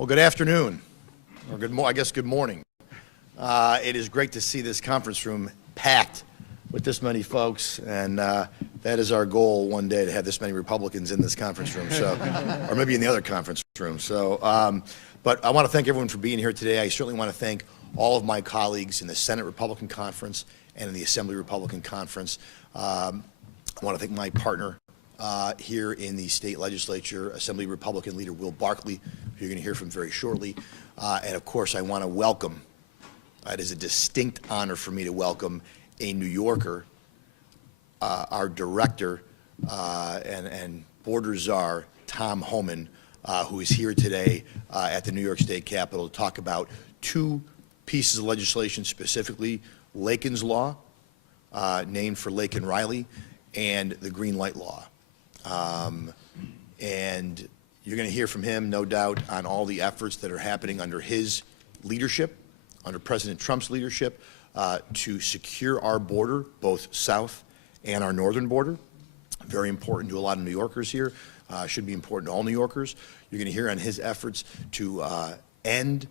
Well, good afternoon, or good morning. It is great to see this conference room packed with this many folks, and that is our goal one day, to have this many Republicans in this conference room, so, or maybe in the other conference room. So, but I want to thank everyone for being here today. I certainly want to thank all of my colleagues in the Senate Republican Conference and in the Assembly Republican Conference. I want to thank my partner here in the state legislature, Assembly Republican Leader Will Barkley, who you're going to hear from very shortly. And of course, I want to welcome, it is a distinct honor for me to welcome a New Yorker, our director and border czar, Tom Homan, who is here today at the New York State Capitol to talk about two pieces of legislation, specifically Laken's Law, named for Laken Riley, and the Green Light Law. And you're going to hear from him, no doubt, on all the efforts that are happening under his leadership, under President Trump's leadership, to secure our border, both south and our northern border. Very important to a lot of New Yorkers here, should be important to all New Yorkers. You're going to hear on his efforts to end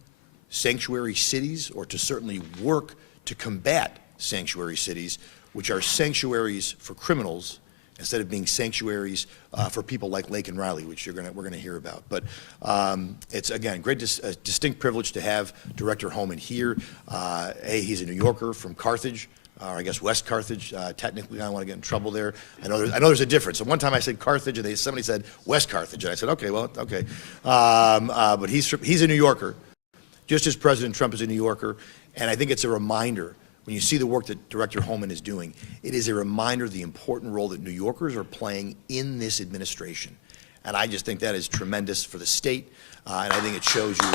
sanctuary cities, or to certainly work to combat sanctuary cities, which are sanctuaries for criminals, instead of being sanctuaries for people like Laken Riley, which we're going to hear about. But it's, again, a distinct privilege to have Director Homan here. He's a New Yorker from Carthage, or I guess West Carthage. Technically, I don't want to get in trouble there. I know there's a difference. So one time I said Carthage, and somebody said West Carthage, and I said, okay, well, okay. But he's a New Yorker, just as President Trump is a New Yorker, and I think it's a reminder. When you see the work that Director Homan is doing, it is a reminder of the important role that New Yorkers are playing in this administration. And I just think that is tremendous for the state, and I think it shows you.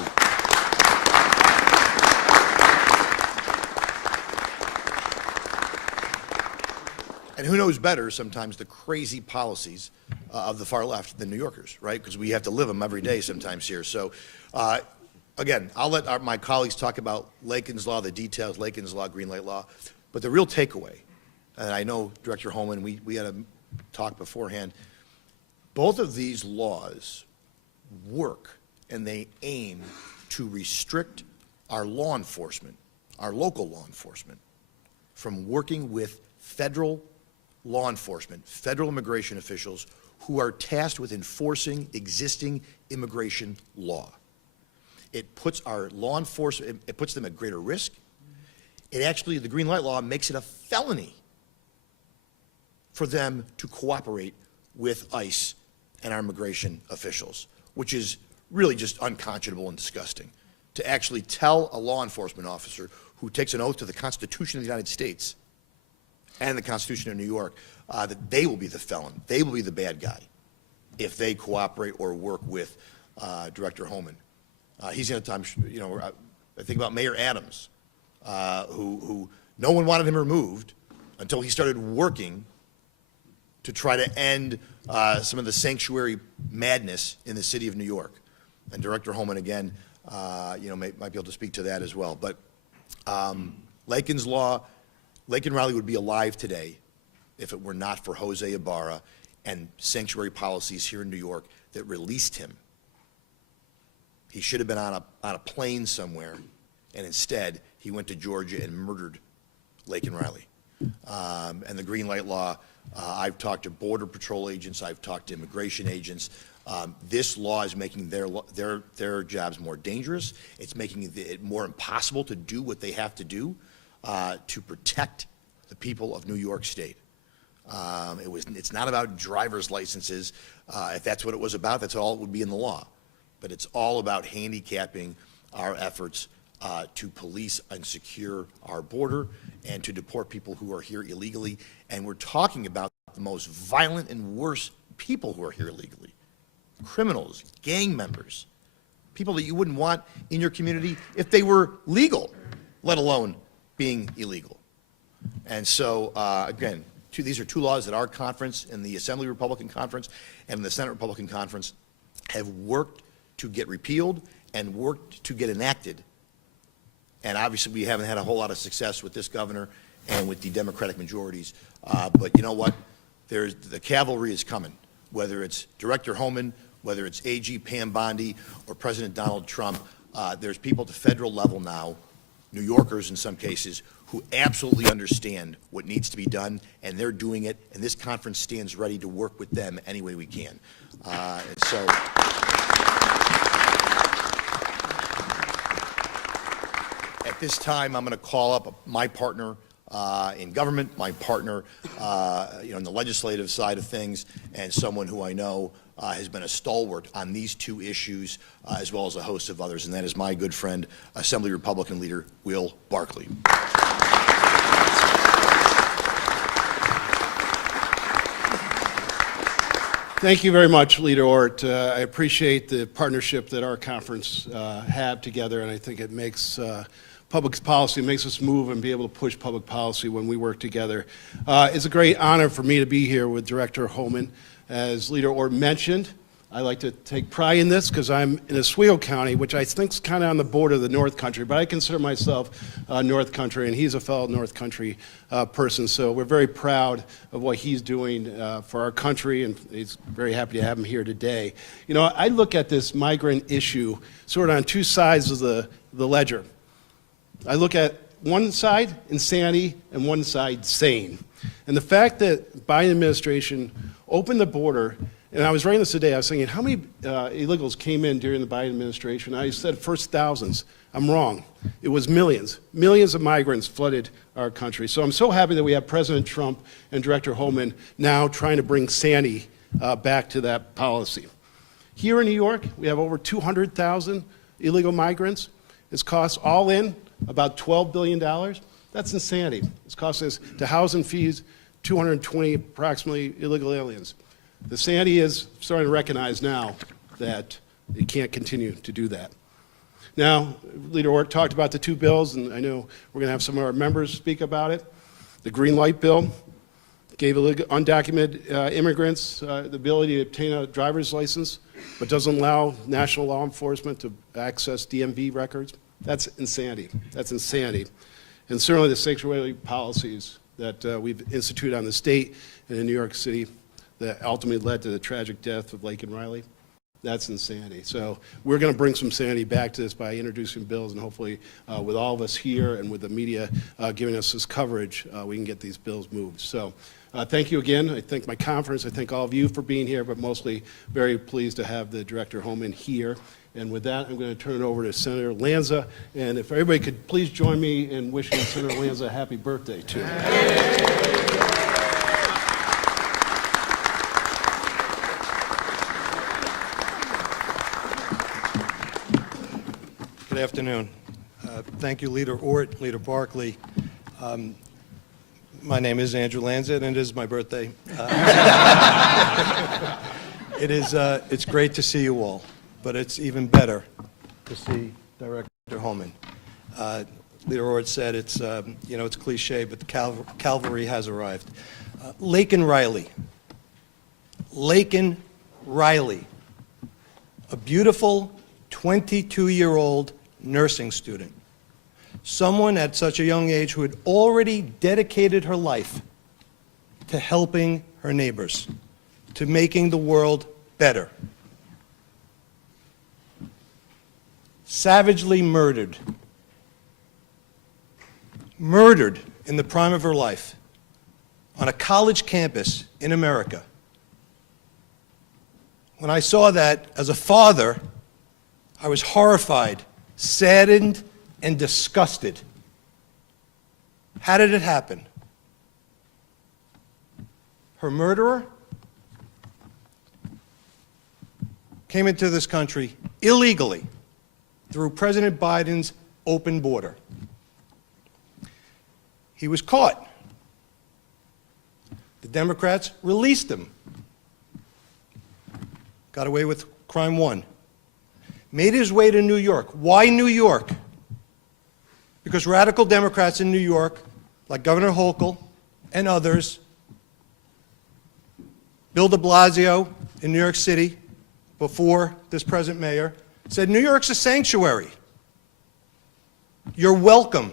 And who knows better sometimes the crazy policies of the far left than New Yorkers, right? Because we have to live them every day sometimes here. So. Again, I'll let my colleagues talk about Laken's Law, the details, Laken's Law, Green Light Law, but the real takeaway, and I know Director Homan, we had a talk beforehand, both of these laws work and they aim to restrict our law enforcement, our local law enforcement, from working with federal law enforcement, federal immigration officials who are tasked with enforcing existing immigration law. It puts our law enforcement, it puts them at greater risk. It actually, the Green Light Law makes it a felony for them to cooperate with ICE and our immigration officials, which is really just unconscionable and disgusting. To actually tell a law enforcement officer who takes an oath to the Constitution of the United States and the Constitution of New York that they will be the felon, they will be the bad guy if they cooperate or work with Director Homan. He's going to, I think about Mayor Adams, who no one wanted him removed until he started working to try to end some of the sanctuary madness in the city of New York. And Director Homan, again, might be able to speak to that as well. But Laken's Law, Laken Riley would be alive today if it were not for Jose Ibarra and sanctuary policies here in New York that released him. He should have been on a plane somewhere, and instead he went to Georgia and murdered Laken Riley. And the Green Light Law, I've talked to Border Patrol agents, I've talked to immigration agents. This law is making their jobs more dangerous. It's making it more impossible to do what they have to do to protect the people of New York State. It's not about driver's licenses. If that's what it was about, that's all it would be in the law. But it's all about handicapping our efforts to police and secure our border and to deport people who are here illegally. And we're talking about the most violent and worst people who are here illegally. Criminals, gang members, people that you wouldn't want in your community if they were legal, let alone being illegal. And so, again, these are two laws that our conference and the Assembly Republican Conference and the Senate Republican Conference have worked to get repealed and worked to get enacted. And obviously we haven't had a whole lot of success with this governor and with the Democratic majorities. But you know what? The cavalry is coming, whether it's Director Homan whether it's AG Pam Bondi or President Donald Trump, there's people at the federal level now, New Yorkers in some cases, who absolutely understand what needs to be done, and they're doing it, and this conference stands ready to work with them any way we can. So. At this time, I'm going to call up my partner in government, my partner in the legislative side of things, and someone who I know has been a stalwart on these two issues, as well as a host of others, and that is my good friend, Assembly Republican Leader Will Barkley. Thank you very much, Leader Ort. I appreciate the partnership that our conference had together, and I think it makes public policy, it makes us move and be able to push public policy when we work together. It's a great honor for me to be here with Director Homan. As Leader Ort mentioned, I like to take pride in this because I'm in Oswego County, which I think is kind of on the border of the North Country, but I consider myself North Country, and he's a fellow North Country person, so we're very proud of what he's doing for our country, and he's very happy to have him here today. You know, I look at this migrant issue sort of on two sides of the ledger. I look at one side, insanity, and one side, sane. And the fact that Biden administration opened the border, and I was writing this today, I was thinking, how many illegals came in during the Biden administration? I said first thousands. I'm wrong. It was millions. Millions of migrants flooded our country. So I'm so happy that we have President Trump and Director Homan now trying to bring sanity back to that policy. Here in New York, we have over 200,000 illegal migrants. It's cost all in about $12 billion. That's insanity. It's costing us to house and feed 220 approximately illegal aliens. The sanity is starting to recognize now that it can't continue to do that. Now, Leader Ort talked about the two bills, and I know we're going to have some of our members speak about it. The Green Light Bill gave undocumented immigrants the ability to obtain a driver's license, but doesn't allow national law enforcement to access DMV records. That's insanity. That's insanity. And certainly the sanctuary policies that we've instituted on the state and in New York City that ultimately led to the tragic death of Laken Riley, that's insanity. So we're going to bring some sanity back to this by introducing bills, and hopefully with all of us here and with the media giving us this coverage, we can get these bills moved. So thank you again. I thank my conference. I thank all of you for being here, but mostly very pleased to have the Director Homan here. And with that, I'm going to turn it over to Senator Lanza. And if everybody could please join me in wishing Senator Lanza a happy birthday, too. Good afternoon. Thank you, Leader Ort, Leader Barkley. My name is Andrew Lanza, and it is my birthday. It's great to see you all, but it's even better to see Director Homan. Leader Ort said it's it's cliche, but the cavalry has arrived. Laken Riley, a beautiful 22-year-old nursing student, someone at such a young age who had already dedicated her life to helping her neighbors, to making the world better. Savagely murdered in the prime of her life on a college campus in America. When I saw that as a father, I was horrified, saddened, and disgusted. How did it happen? Her murderer came into this country illegally through President Biden's open border. He was caught. The Democrats released him. Got away with crime one. Made his way to New York. Why New York? Because radical Democrats in New York, like Governor Hochul and others, Bill de Blasio in New York City, before this present mayor, said, New York's a sanctuary. You're welcome.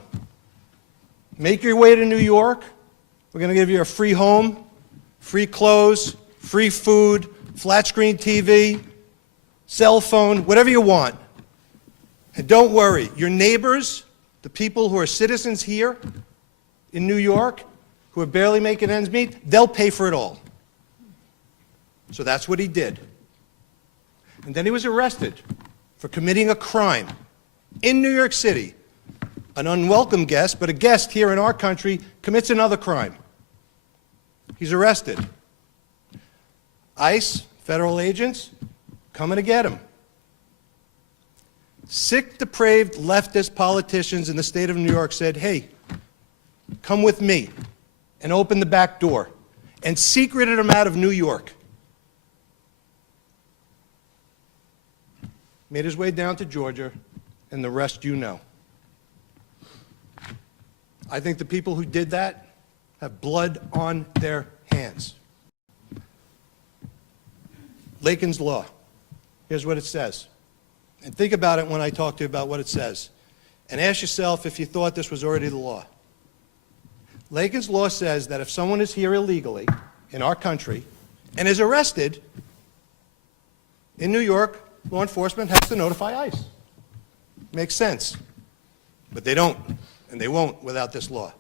Make your way to New York. We're going to give you a free home, free clothes, free food, flat screen TV, cell phone, whatever you want. And don't worry, your neighbors, the people who are citizens here in New York, who are barely making ends meet, they'll pay for it all. So that's what he did. And then he was arrested for committing a crime in New York City. An unwelcome guest, but a guest here in our country commits another crime. He's arrested. ICE, federal agents, coming to get him. Sick, depraved leftist politicians in the state of New York said, hey, come with me, and opened the back door and secreted him out of New York. Made his way down to Georgia, and the rest you know. I think the people who did that have blood on their hands. Laken's Law. Here's what it says. And think about it when I talk to you about what it says. And ask yourself if you thought this was already the law. Laken's Law says that if someone is here illegally in our country and is arrested, in New York, law enforcement has to notify ICE. Makes sense. But they don't, and they won't without this law.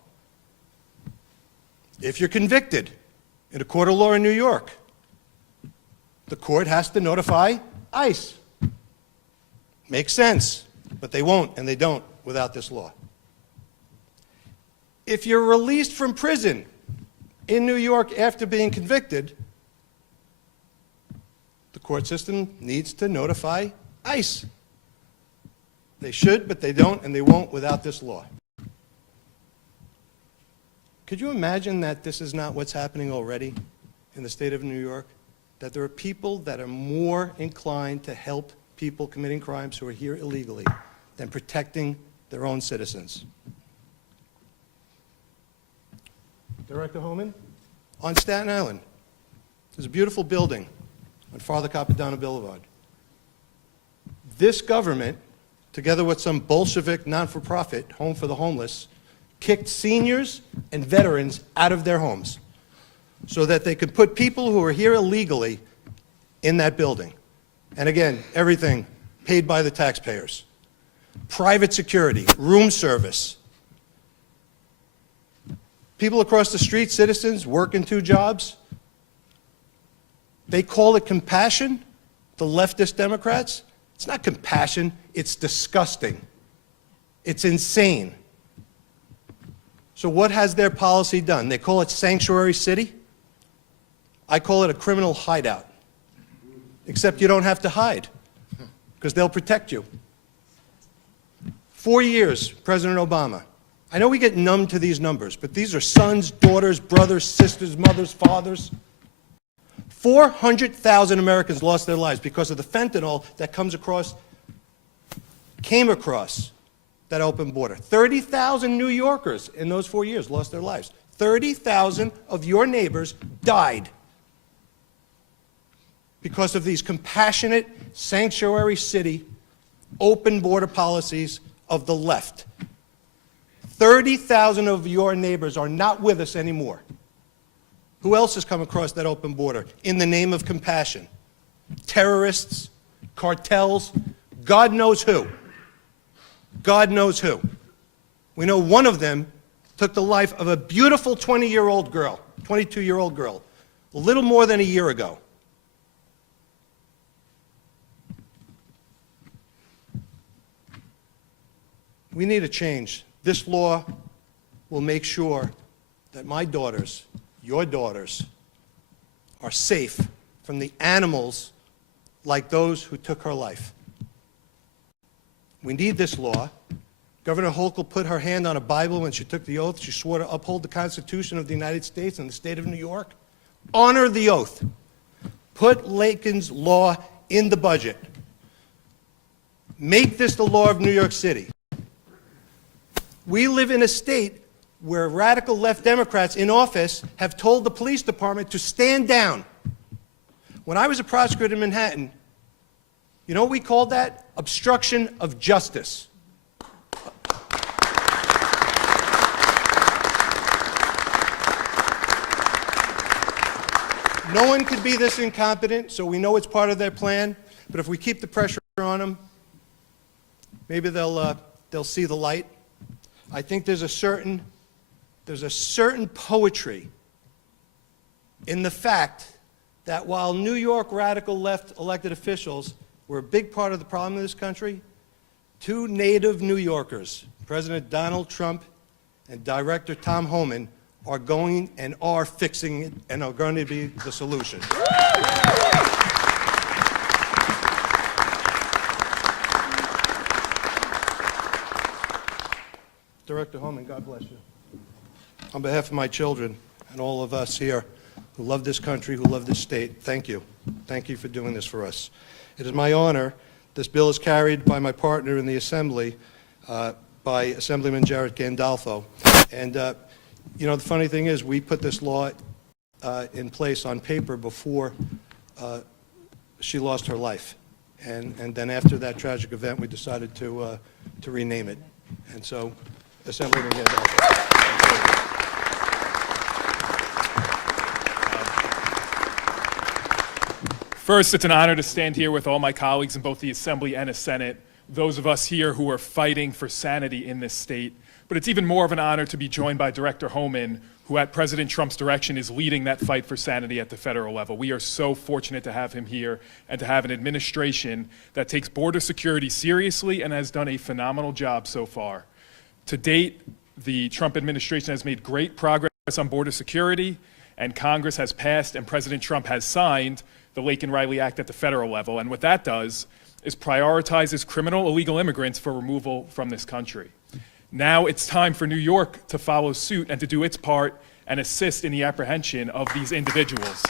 If you're convicted in a court of law in New York, the court has to notify ICE. Makes sense, but they won't and they don't without this law. If you're released from prison in New York after being convicted, the court system needs to notify ICE. They should, but they don't and they won't without this law. Could you imagine that this is not what's happening already in the state of New York? That there are people that are more inclined to help people committing crimes who are here illegally than protecting their own citizens. Director Homan, on Staten Island, there's a beautiful building on Father Capodanno Boulevard. This government, together with some Bolshevik non-for-profit home for the homeless, kicked seniors and veterans out of their homes so that they could put people who are here illegally in that building. And again, everything paid by the taxpayers. Private security, room service. People across the street, citizens, working 2 jobs. They call it compassion, the leftist Democrats. It's not compassion, it's disgusting. It's insane. So what has their policy done? They call it sanctuary city. I call it a criminal hideout. Except you don't have to hide, because they'll protect you. 4 years, President Obama. I know we get numb to these numbers, but these are sons, daughters, brothers, sisters, mothers, fathers. 400,000 Americans lost their lives because of the fentanyl that came across that open border. 30,000 New Yorkers in those 4 years lost their lives. 30,000 of your neighbors died because of these compassionate sanctuary city, open border policies of the left. 30,000 of your neighbors are not with us anymore. Who else has come across that open border in the name of compassion? Terrorists, cartels, God knows who. God knows who. We know one of them took the life of a beautiful 22-year-old girl, a little more than a year ago. We need a change. This law will make sure that my daughters, your daughters, are safe from the animals like those who took her life. We need this law. Governor Hochul put her hand on a Bible when she took the oath. She swore to uphold the Constitution of the United States and the state of New York. Honor the oath. Put Laken's Law in the budget. Make this the law of New York City. We live in a state where radical left Democrats in office have told the police department to stand down. When I was a prosecutor in Manhattan, you know what we called that? Obstruction of justice. No one could be this incompetent, so we know it's part of their plan. But if we keep the pressure on them, maybe they'll see the light. I think there's a certain poetry in the fact that while New York radical left elected officials were a big part of the problem in this country, two native New Yorkers, President Donald Trump and Director Tom Homan, are going and are fixing it and are going to be the solution. Director Homan, God bless you. On behalf of my children and all of us here who love this country, who love this state, thank you. Thank you for doing this for us. It is my honor. This bill is carried by my partner in the Assembly, by Assemblyman Jared Gandolfo. And, you know, the funny thing is we put this law in place on paper before she lost her life. And then after that tragic event, we decided to rename it. And so, Assemblyman Gandolfo. First, it's an honor to stand here with all my colleagues in both the Assembly and the Senate, those of us here who are fighting for sanity in this state. But it's even more of an honor to be joined by Director Homan, who at President Trump's direction is leading that fight for sanity at the federal level. We are so fortunate to have him here and to have an administration that takes border security seriously and has done a phenomenal job so far. To date, the Trump administration has made great progress on border security, and Congress has passed and President Trump has signed the Laken Riley Act at the federal level. And what that does is prioritizes criminal illegal immigrants for removal from this country. Now it's time for New York to follow suit and to do its part and assist in the apprehension of these individuals.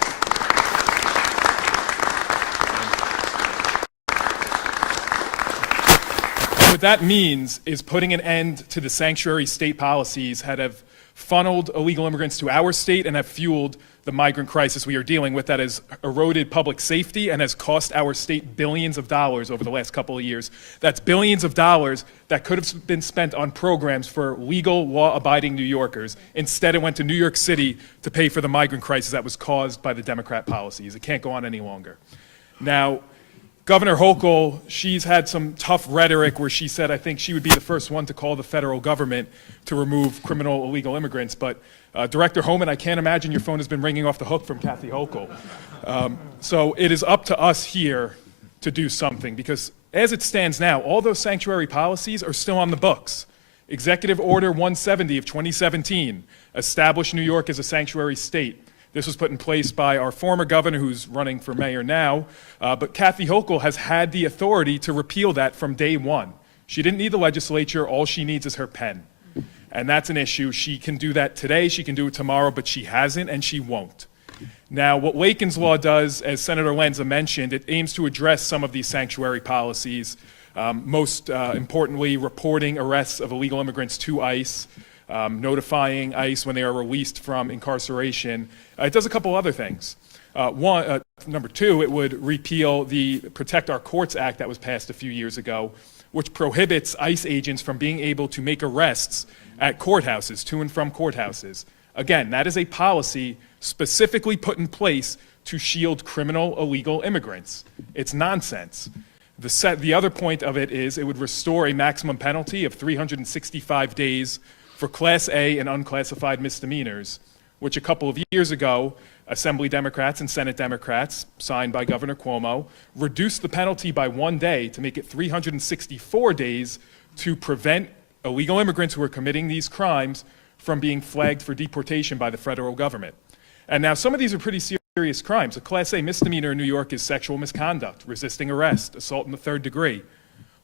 What that means is putting an end to the sanctuary state policies that have funneled illegal immigrants to our state and have fueled the migrant crisis we are dealing with that has eroded public safety and has cost our state billions of dollars over the last couple of years. That's billions of dollars that could have been spent on programs for legal, law-abiding New Yorkers. Instead, it went to New York City to pay for the migrant crisis that was caused by the Democrat policies. It can't go on any longer. Now, Governor Hochul, she's had some tough rhetoric where she said, I think she would be the first one to call the federal government to remove criminal illegal immigrants. But Director Homan, I can't imagine your phone has been ringing off the hook from Kathy Hochul. So it is up to us here to do something, because as it stands now, all those sanctuary policies are still on the books. Executive Order 170 of 2017 established New York as a sanctuary state. This was put in place by our former governor, who's running for mayor now, but Kathy Hochul has had the authority to repeal that from day one. She didn't need the legislature, all she needs is her pen. And that's an issue. She can do that today, she can do it tomorrow, but she hasn't and she won't. Now, what Laken's law does, as Senator Lanza mentioned, it aims to address some of these sanctuary policies, most importantly, reporting arrests of illegal immigrants to ICE, notifying ICE when they are released from incarceration. It does a couple other things. Number two, it would repeal the Protect Our Courts Act that was passed a few years ago, which prohibits ICE agents from being able to make arrests at courthouses, to and from courthouses. Again, that is a policy specifically put in place to shield criminal illegal immigrants. It's nonsense. The other point of it is it would restore a maximum penalty of 365 days for Class A and unclassified misdemeanors, which a couple of years ago, Assembly Democrats and Senate Democrats, signed by Governor Cuomo, reduced the penalty by 1 day to make it 364 days to prevent illegal immigrants who are committing these crimes from being flagged for deportation by the federal government. And now some of these are pretty serious crimes. A Class A misdemeanor in New York is sexual misconduct, resisting arrest, assault in the third degree.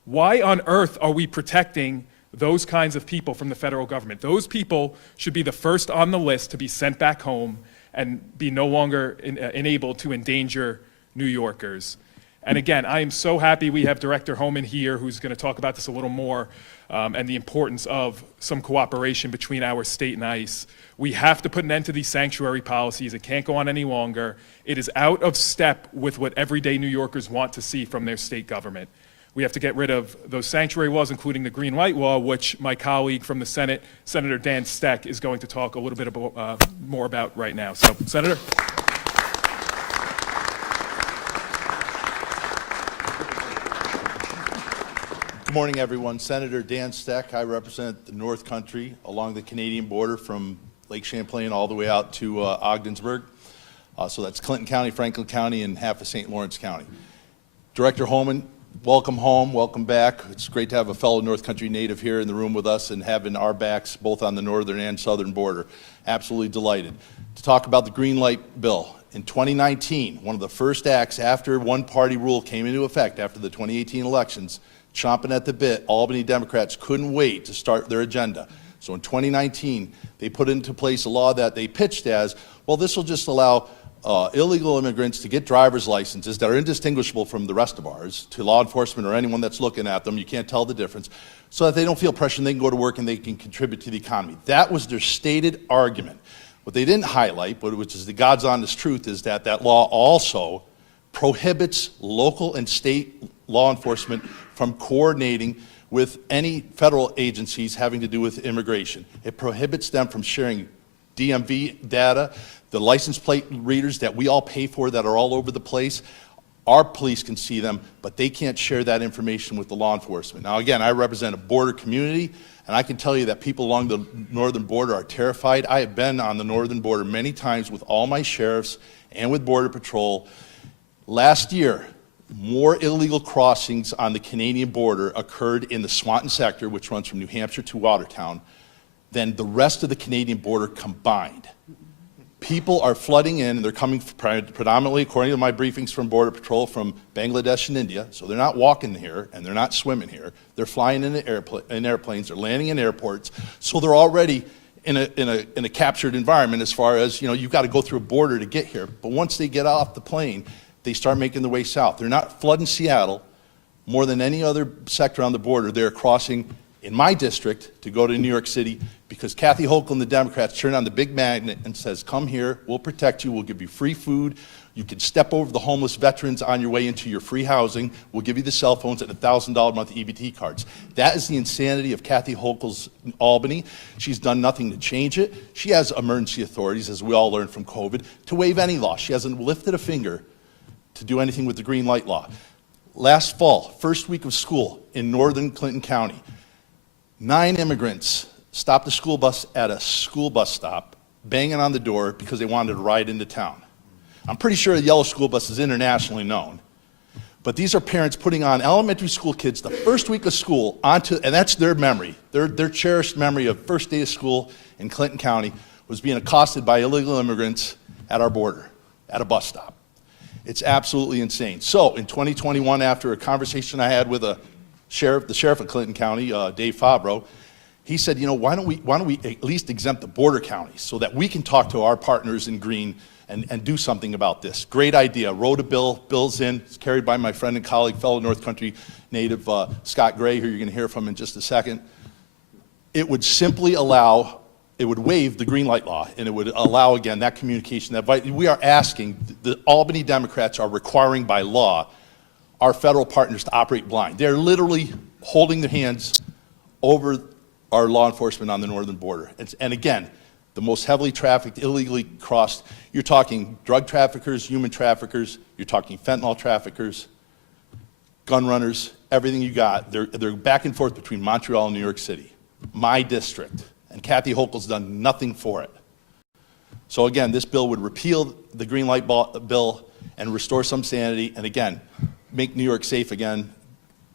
Why on earth are we protecting those kinds of people from the federal government? Those people should be the first on the list to be sent back home and be no longer enabled to endanger New Yorkers. And again, I am so happy we have Director Homan here, who's going to talk about this a little more, and the importance of some cooperation between our state and ICE. We have to put an end to these sanctuary policies. It can't go on any longer. It is out of step with what everyday New Yorkers want to see from their state government. We have to get rid of those sanctuary laws, including the Green Light Law, which my colleague from the Senate, Senator Dan Steck, is going to talk a little bit more about right now. So, Senator. morning, everyone. Senator Dan Steck. I represent the North Country along the Canadian border from Lake Champlain all the way out to Ogdensburg. So that's Clinton County, Franklin County, and half of St. Lawrence County. Director Homan, welcome home, welcome back. It's great to have a fellow North Country native here in the room with us and having our backs both on the northern and southern border. Absolutely delighted to talk about the Green Light Bill. In 2019, one of the first acts after one-party rule came into effect after the 2018 elections, chomping at the bit, Albany Democrats couldn't wait to start their agenda. So in 2019, they put into place a law that they pitched as, well, this will just allow illegal immigrants to get driver's licenses that are indistinguishable from the rest of ours to law enforcement or anyone that's looking at them. You can't tell the difference, so that they don't feel pressure and they can go to work and they can contribute to the economy. That was their stated argument. What they didn't highlight, but which is the God's honest truth, is that that law also prohibits local and state law enforcement from coordinating with any federal agencies having to do with immigration. It prohibits them from sharing DMV data, the license plate readers that we all pay for that are all over the place. Our police can see them, but they can't share that information with the law enforcement. Now again, I represent a border community, and I can tell you that people along the northern border are terrified. I have been on the northern border many times with all my sheriffs and with Border Patrol. Last year, more illegal crossings on the Canadian border occurred in the Swanton sector, which runs from New Hampshire to Watertown, than the rest of the Canadian border combined. People are flooding in, and they're coming predominantly, according to my briefings from Border Patrol, from Bangladesh and India. So they're not walking here, and they're not swimming here. They're flying in airplanes, they're landing in airports. So they're already in a captured environment as far as, you know, you've got to go through a border to get here. But once they get off the plane, they start making their way south. They're not flooding Seattle more than any other sector on the border. They're crossing in my district to go to New York City because Kathy Hochul and the Democrats turn on the big magnet and says, come here, we'll protect you, we'll give you free food, you can step over the homeless veterans on your way into your free housing, we'll give you the cell phones and $1,000 a month EBT cards. That is the insanity of Kathy Hochul's Albany. She's done nothing to change it. She has emergency authorities, as we all learned from COVID, to waive any law. She hasn't lifted a finger to do anything with the Green Light Law. Last fall, first week of school in northern Clinton County, 9 immigrants stopped a school bus at a school bus stop, banging on the door because they wanted to ride into town. I'm pretty sure the yellow school bus is internationally known. But these are parents putting on elementary school kids the first week of school onto, and that's their memory, their cherished memory of first day of school in Clinton County was being accosted by illegal immigrants at our border, at a bus stop. It's absolutely insane. So in 2021, after a conversation I had with the sheriff of Clinton County, Dave Fabro, he said, you know, why don't we at least exempt the border counties so that we can talk to our partners in green and do something about this. Great idea. Wrote a bill, bill's in, it's carried by my friend and colleague, fellow North Country native Scott Gray, who you're going to hear from in just a second. It would simply allow, it would waive the Green Light Law, and it would allow, again, that communication. That we are asking, the Albany Democrats are requiring by law our federal partners to operate blind. They're literally holding their hands over our law enforcement on the northern border. And again, the most heavily trafficked, illegally crossed, you're talking drug traffickers, human traffickers, you're talking fentanyl traffickers, gun runners, everything you got. They're back and forth between Montreal and New York City, my district. And Kathy Hochul's done nothing for it. So again, this bill would repeal the Green Light Bill and restore some sanity, and again, make New York safe again.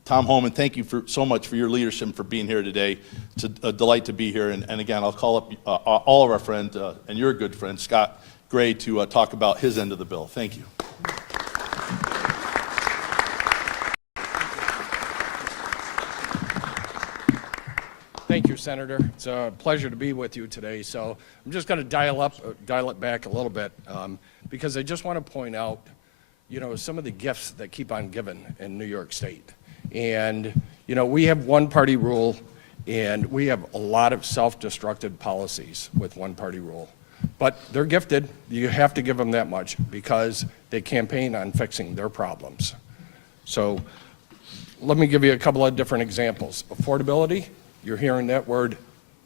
Tom Homan, thank you so much for your leadership and for being here today. It's a delight to be here. And again, I'll call up all of our friends, and your good friend, Scott Gray, to talk about his end of the bill. Thank you. Thank you, Senator. It's a pleasure to be with you today. So I'm just going to dial it back a little bit because I just want to point out, you know, some of the gifts that keep on giving in New York State. And, you know, we have one-party rule, and we have a lot of self-destructive policies with one-party rule. But they're gifted. You have to give them that much because they campaign on fixing their problems. So let me give you a couple of different examples. Affordability, you're hearing that word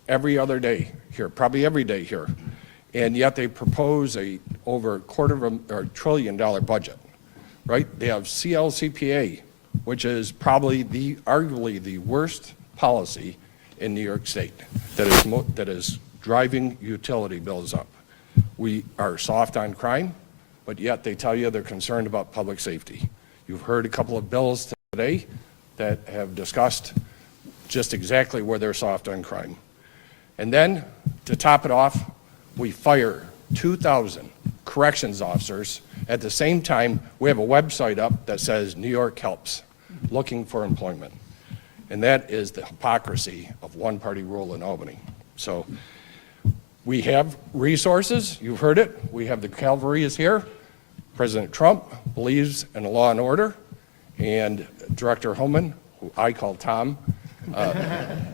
every other day here, probably every day here. And yet they propose over $250 billion budget, right? They have CLCPA which is probably arguably the worst policy in New York State that is driving utility bills up. We are soft on crime, but yet they tell you they're concerned about public safety. You've heard a couple of bills today that have discussed just exactly where they're soft on crime. And then, to top it off, we fire 2,000 corrections officers. At the same time, we have a website up that says New York Helps, looking for employment. And that is the hypocrisy of one-party rule in Albany. So we have resources, you've heard it, we have the cavalry is here. President Trump believes in law and order, and Director Homan, who I call Tom,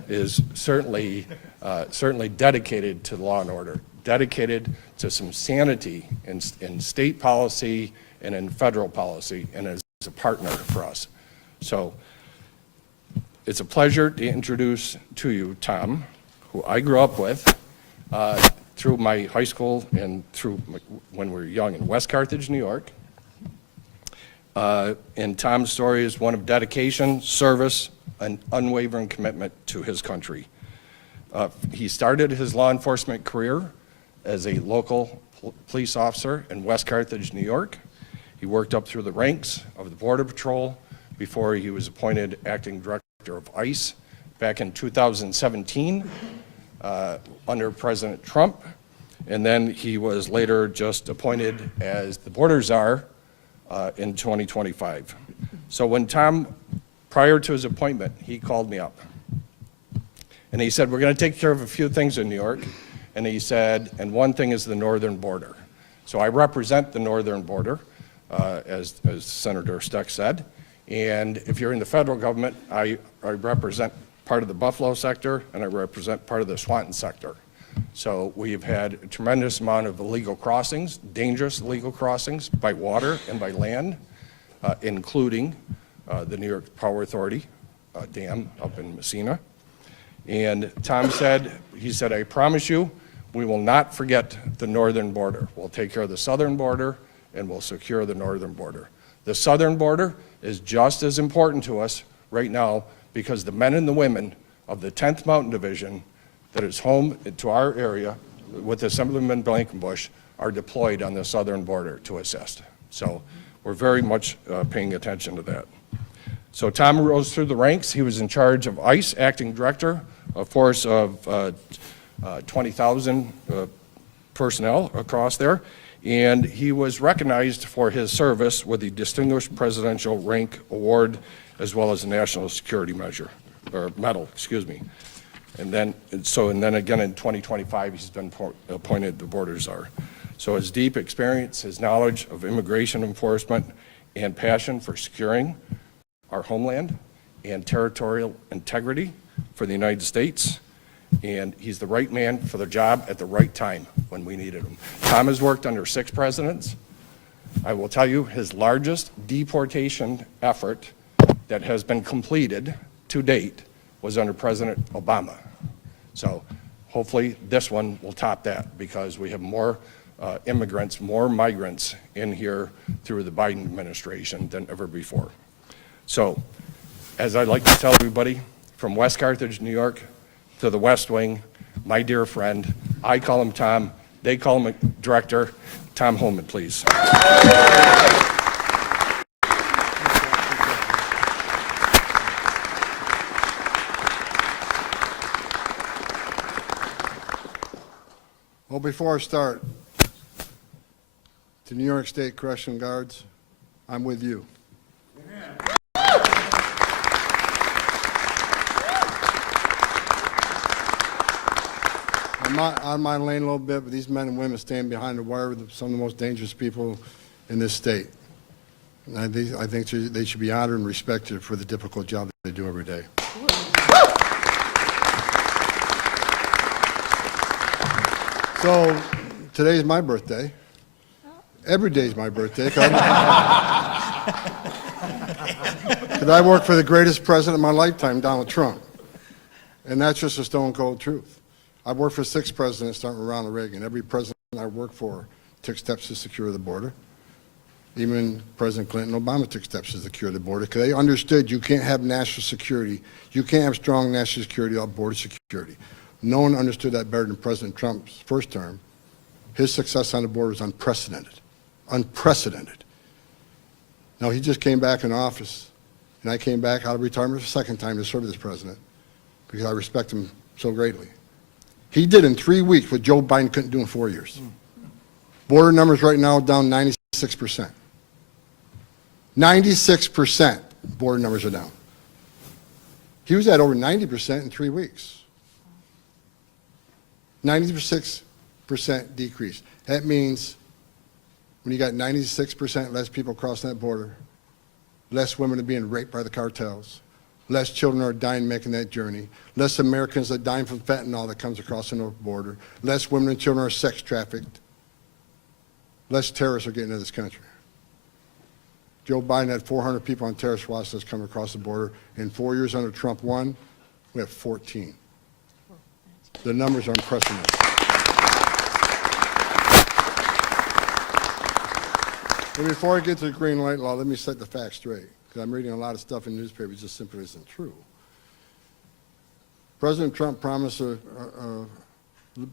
is certainly dedicated to law and order, dedicated to some sanity in state policy and in federal policy, and is a partner for us. So it's a pleasure to introduce to you Tom, who I grew up with through my high school and through when we were young in West Carthage, New York. And Tom's story is one of dedication, service, and unwavering commitment to his country. He started his law enforcement career as a local police officer in West Carthage, New York. He worked up through the ranks of the Border Patrol before he was appointed acting director of ICE back in 2017 under President Trump. And then he was later just appointed as the border czar in 2025. So when Tom, prior to his appointment, he called me up. And he said, we're going to take care of a few things in New York. And he said, and one thing is the northern border. So I represent the northern border, as Senator Steck said. And if you're in the federal government, I represent part of the Buffalo sector, and I represent part of the Swanton sector. So we've had a tremendous amount of illegal crossings, dangerous illegal crossings by water and by land, including the New York Power Authority dam up in Messina. And Tom said, he said, I promise you, we will not forget the northern border. We'll take care of the southern border, and we'll secure the northern border. The southern border is just as important to us right now because the men and the women of the 10th Mountain Division that is home to our area with Assemblyman Blankenbush are deployed on the southern border to assist. So we're very much paying attention to that. So Tom rose through the ranks. He was in charge of ICE, acting director, a force of 20,000 personnel across there. And he was recognized for his service with the Distinguished Presidential Rank Award, as well as the National Security Medal, excuse me. And then again in 2025, he's been appointed the border czar. So his deep experience, his knowledge of immigration enforcement, and passion for securing our homeland and territorial integrity for the United States. And he's the right man for the job at the right time when we needed him. Tom has worked under 6 presidents. I will tell you, his largest deportation effort that has been completed to date was under President Obama. So hopefully this one will top that because we have more immigrants, more migrants in here through the Biden administration than ever before. So, as I like to tell everybody, from West Carthage, New York, to the West Wing, my dear friend, I call him Tom, they call him Director, Tom Homan, please. Well, before I start, to New York State Correctional Guards, I'm with you. I'm not on my lane a little bit, but these men and women stand behind the wire with some of the most dangerous people in this state. And I think they should be honored and respected for the difficult job that they do every day. So today's my birthday. Every day's my birthday. Because I worked for the greatest president of my lifetime, Donald Trump. And that's just a stone cold truth. I've worked for 6 presidents, starting with Ronald Reagan. Every president I worked for took steps to secure the border. Even President Clinton and Obama took steps to secure the border because they understood you can't have national security. You can't have strong national security without border security. No one understood that better than President Trump's first term. His success on the border was unprecedented. Unprecedented. Now, he just came back in office, and I came back out of retirement for the second time to serve as president because I respect him so greatly. He did in 3 weeks what Joe Biden couldn't do in 4 years. Border numbers right now down 96%. 96% border numbers are down. He was at over 90% in 3 weeks. 96% decrease. That means when you got 96% less people crossing that border, less women are being raped by the cartels, less children are dying making that journey, less Americans are dying from fentanyl that comes across the north border, less women and children are sex trafficked, less terrorists are getting into this country. Joe Biden had 400 people on terrorist watch lists coming across the border. In 4 years under Trump 1, we have 14. The numbers are unprecedented. And before I get to the green light law, let me set the facts straight, because I'm reading a lot of stuff in newspapers that just simply isn't true. President Trump promised the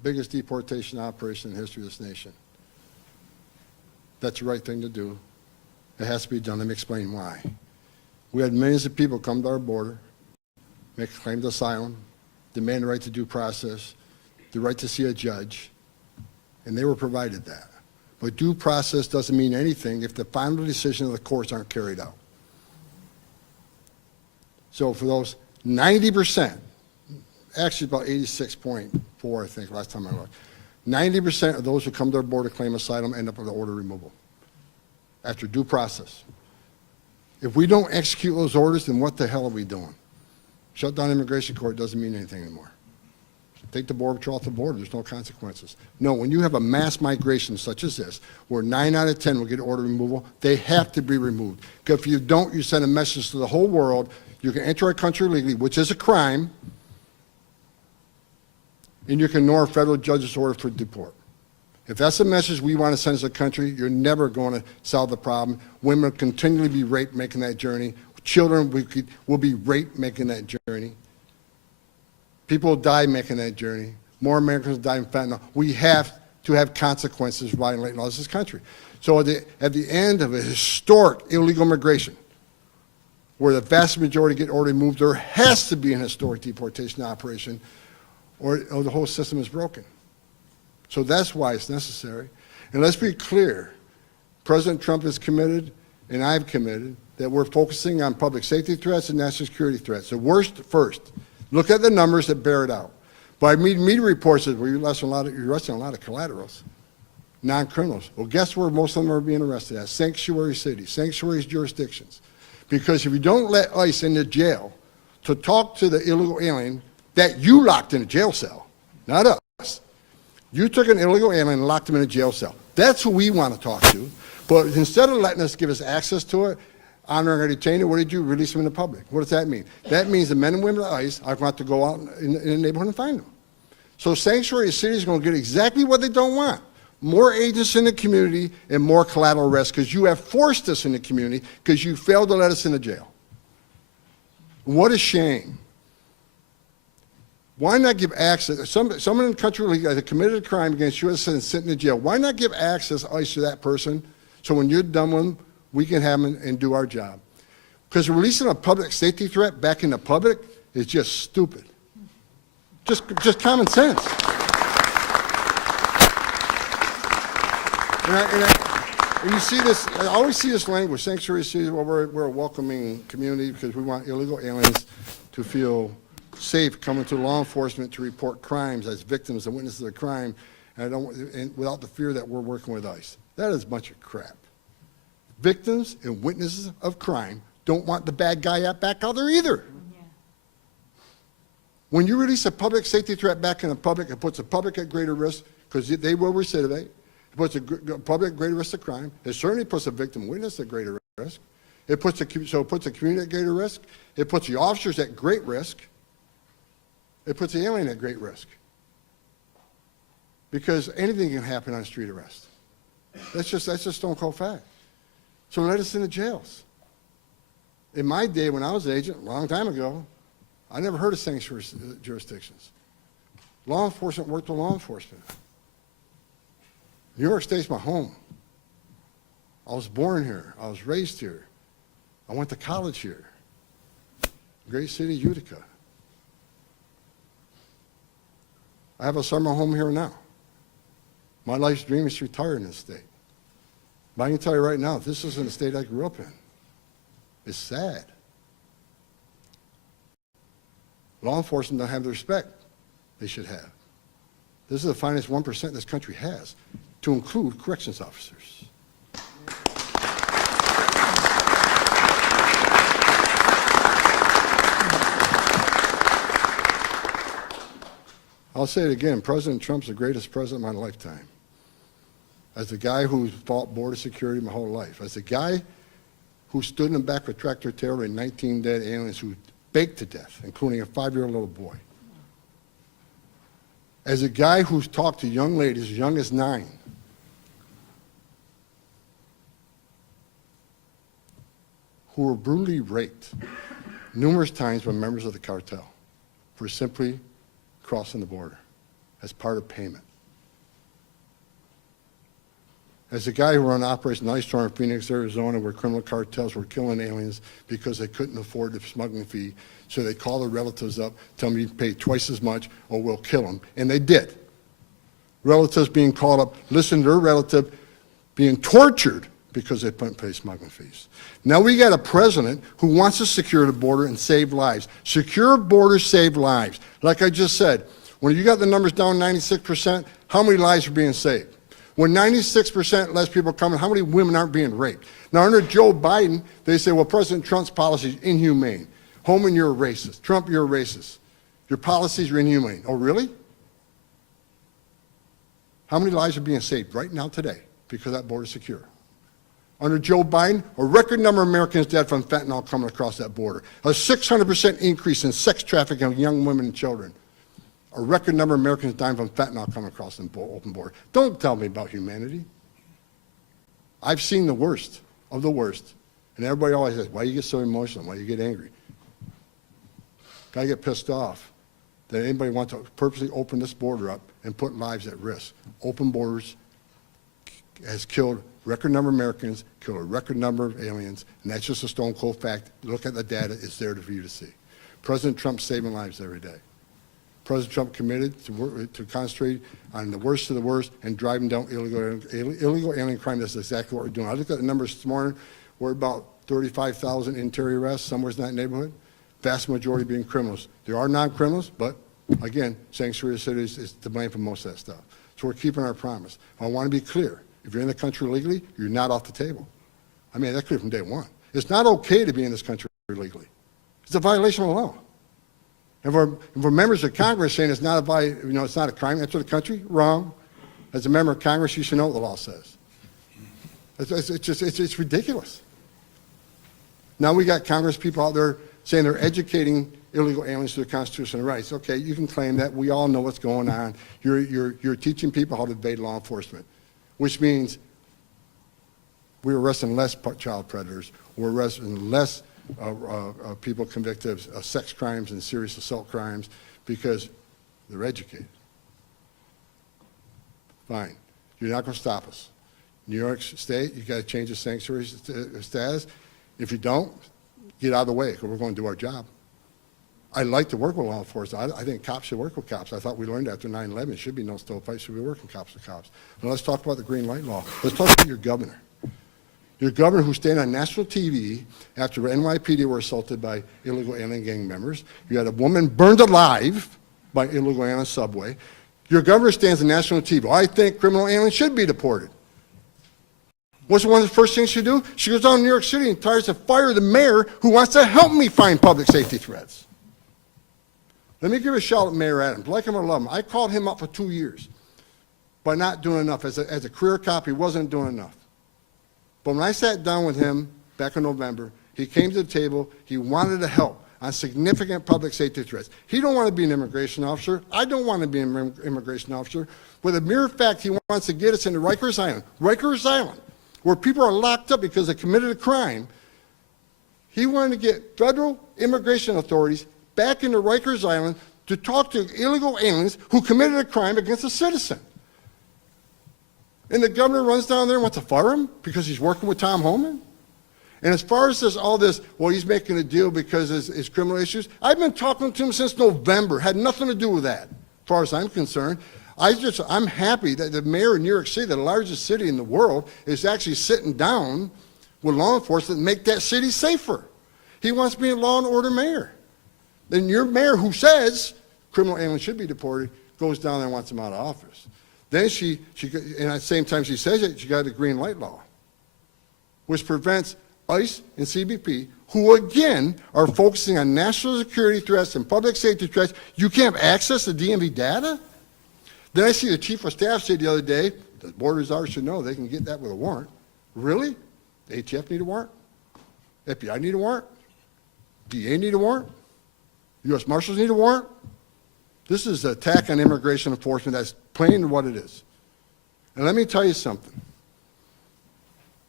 biggest deportation operation in the history of this nation. That's the right thing to do. It has to be done. Let me explain why. We had millions of people come to our border, make claims of asylum, demand the right to due process, the right to see a judge, and they were provided that. But due process doesn't mean anything if the final decision of the courts aren't carried out. So for those 90%, actually about 86.4, I think, last time I looked, 90% of those who come to our border claim asylum end up with an order removal after due process. If we don't execute those orders, then what the hell are we doing? Shut down immigration court doesn't mean anything anymore. Take the border patrol off the border, there's no consequences. No, when you have a mass migration such as this, where 9 out of 10 will get order removal, they have to be removed. Because if you don't, you send a message to the whole world, you can enter our country illegally, which is a crime, and you can ignore a federal judge's order for deport. If that's the message we want to send as a country, you're never going to solve the problem. Women will continually be raped making that journey. Children will be raped making that journey. People will die making that journey. More Americans die from fentanyl. We have to have consequences for violating laws in this country. So at the end of a historic illegal immigration, where the vast majority get order removed, there has to be an historic deportation operation, or the whole system is broken. So that's why it's necessary. And let's be clear, President Trump is committed, and I've committed, that we're focusing on public safety threats and national security threats. The worst first. Look at the numbers that bear it out. But media reports that you're arresting a lot of collaterals, non-criminals. Well, guess where most of them are being arrested at? Sanctuary cities, sanctuary jurisdictions. Because if you don't let ICE into jail to talk to the illegal alien that you locked in a jail cell, not us. You took an illegal alien and locked him in a jail cell. That's who we want to talk to. But instead of letting us give us access to it, honoring our detainer, what did you release them in the public? What does that mean? That means the men and women of ICE are going to go out in the neighborhood and find them. So sanctuary cities are going to get exactly what they don't want. More agents in the community and more collateral arrests because you have forced us in the community because you failed to let us into jail. What a shame. Why not give access? Someone in the country that committed a crime against U.S. citizens sitting in jail. Why not give access ICE to that person so when you're done with them, we can have them and do our job? Because releasing a public safety threat back in the public is just stupid. Just common sense. And you see this, I always see this language, sanctuary cities, well, we're a welcoming community because we want illegal aliens to feel safe coming to law enforcement to report crimes as victims and witnesses of crime, and without the fear that we're working with ICE. That is a bunch of crap. Victims and witnesses of crime don't want the bad guy back out there either. Yeah. When you release a public safety threat back in the public, it puts the public at greater risk because they will recidivate. It puts the public at greater risk of crime. It certainly puts the victim witness at greater risk. It puts the community at greater risk. It puts the officers at great risk. It puts the alien at great risk. Because anything can happen on street arrest. That's just stone cold fact. So let us in the jails. In my day, when I was an agent, a long time ago, I never heard of sanctuary jurisdictions. Law enforcement worked with law enforcement. New York State's my home. I was born here. I was raised here. I went to college here. Great city, Utica. I have a summer home here now. My life's dream is to retire in this state. But I can tell you right now, this isn't the state I grew up in. It's sad. Law enforcement don't have the respect they should have. This is the finest 1% this country has, to include corrections officers. I'll say it again, President Trump's the greatest president of my lifetime. As the guy who's fought border security my whole life, as the guy who stood in the back of a tractor trailer and 19 dead aliens who baked to death, including a 5-year-old little boy. As a guy who's talked to young ladies as young as 9, who were brutally raped numerous times by members of the cartel for simply crossing the border as part of payment. As a guy who ran Operation Ice Storm in Phoenix, Arizona, where criminal cartels were killing aliens because they couldn't afford the smuggling fee, so they call their relatives up, tell them you pay twice as much or we'll kill them, and they did. Relatives being called up, listen to their relative being tortured because they couldn't pay smuggling fees. Now we got a president who wants to secure the border and save lives. Secure borders save lives. Like I just said, when you got the numbers down 96%, how many lives are being saved? When 96% less people are coming, how many women aren't being raped? Now, under Joe Biden, they say, well, President Trump's policy is inhumane. Homan, you're a racist. Trump, you're a racist. Your policies are inhumane. Oh, really? How many lives are being saved right now today because that border is secure? Under Joe Biden, a record number of Americans dead from fentanyl coming across that border. A 600% increase in sex trafficking of young women and children. A record number of Americans dying from fentanyl coming across the open border. Don't tell me about humanity. I've seen the worst of the worst. And everybody always says, why do you get so emotional? Why do you get angry? I get pissed off that anybody wants to purposely open this border up and put lives at risk. Open borders has killed record number of Americans, killed a record number of aliens, and that's just a stone cold fact. Look at the data, it's there for you to see. President Trump's saving lives every day. President Trump committed to concentrate on the worst of the worst and driving down illegal alien crime. That's exactly what we're doing. I looked at the numbers this morning. We're about 35,000 interior arrests, somewhere in that neighborhood. Vast majority being criminals. There are non-criminals, but again, sanctuary cities is to blame for most of that stuff. So we're keeping our promise. I want to be clear. If you're in the country illegally, you're not off the table. I made that clear from day one. It's not okay to be in this country illegally. It's a violation of the law. And for members of Congress saying it's not it's not a crime, enter the country, wrong. As a member of Congress, you should know what the law says. It's ridiculous. Now we got Congress people out there saying they're educating illegal aliens to the constitutional rights. Okay, you can claim that. We all know what's going on. You're teaching people how to evade law enforcement, which means we're arresting less child predators. We're arresting less people convicted of sex crimes and serious assault crimes because they're educated. Fine. You're not going to stop us. New York State, you got to change the sanctuary status. If you don't, get out of the way because we're going to do our job. I like to work with law enforcement. I think cops should work with cops. I thought we learned after 9/11, it should be no stovepipe, should be working cops with cops. Now let's talk about the green light law. Let's talk about your governor. Your governor who's staying on national TV after NYPD were assaulted by illegal alien gang members. You had a woman burned alive by illegal alien subway. Your governor stands on national TV. Well, I think criminal aliens should be deported. What's one of the first things she do? She goes down to New York City and tries to fire the mayor who wants to help me find public safety threats. Let me give a shout at Mayor Adams. Like him or love him, I called him up for 2 years by not doing enough. As a career cop, he wasn't doing enough. But when I sat down with him back in November, he came to the table, he wanted to help on significant public safety threats. He don't want to be an immigration officer. I don't want to be an immigration officer. With the mere fact he wants to get us into Rikers Island. Rikers Island. where people are locked up because they committed a crime. He wanted to get federal immigration authorities back into Rikers Island to talk to illegal aliens who committed a crime against a citizen. And the governor runs down there and wants to fire him because he's working with Tom Homan? And as far as all this, well, he's making a deal because of his criminal issues, I've been talking to him since November. Had nothing to do with that, as far as I'm concerned. I'm happy that the mayor of New York City, the largest city in the world, is actually sitting down with law enforcement to make that city safer. He wants to be a law and order mayor. Then your mayor, who says criminal aliens should be deported, goes down there and wants them out of office. Then and at the same time she says it, she got a green light law, which prevents ICE and CBP, who again are focusing on national security threats and public safety threats. You can't have access to DMV data? Then I see the chief of staff say the other day, the border czars should know they can get that with a warrant. Really? The ATF need a warrant? FBI need a warrant? DA need a warrant? U.S. Marshals need a warrant? This is an attack on immigration enforcement. That's plain what it is. And let me tell you something.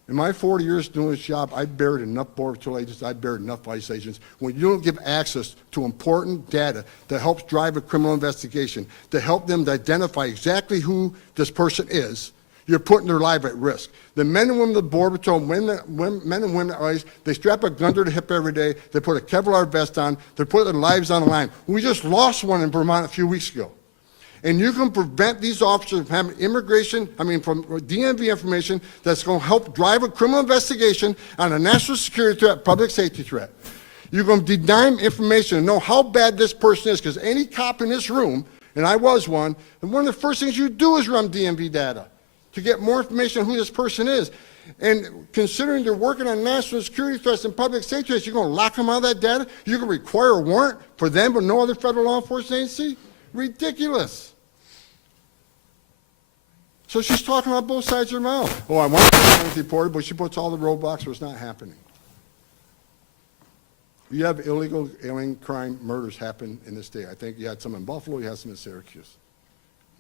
In my 40 years doing this job, I buried enough Border Patrol agents, I buried enough ICE agents. When you don't give access to important data that helps drive a criminal investigation, to help them to identify exactly who this person is, you're putting their life at risk. The men and women of the Border Patrol, men and women at ICE, they strap a gun to their hip every day, they put a Kevlar vest on, they put their lives on the line. We just lost one in Vermont a few weeks ago. And you can prevent these officers from having from DMV information that's going to help drive a criminal investigation on a national security threat, public safety threat. You're going to deny them information and know how bad this person is, because any cop in this room, and I was one, and one of the first things you do is run DMV data to get more information on who this person is. And considering they're working on national security threats and public safety threats, you're going to lock them out of that data? You're going to require a warrant for them but no other federal law enforcement agency? Ridiculous. So she's talking about both sides of her mouth. Oh, I want to deported, but she puts all the roadblocks where it's not happening. You have illegal alien crime murders happen in this state. I think you had some in Buffalo, you had some in Syracuse.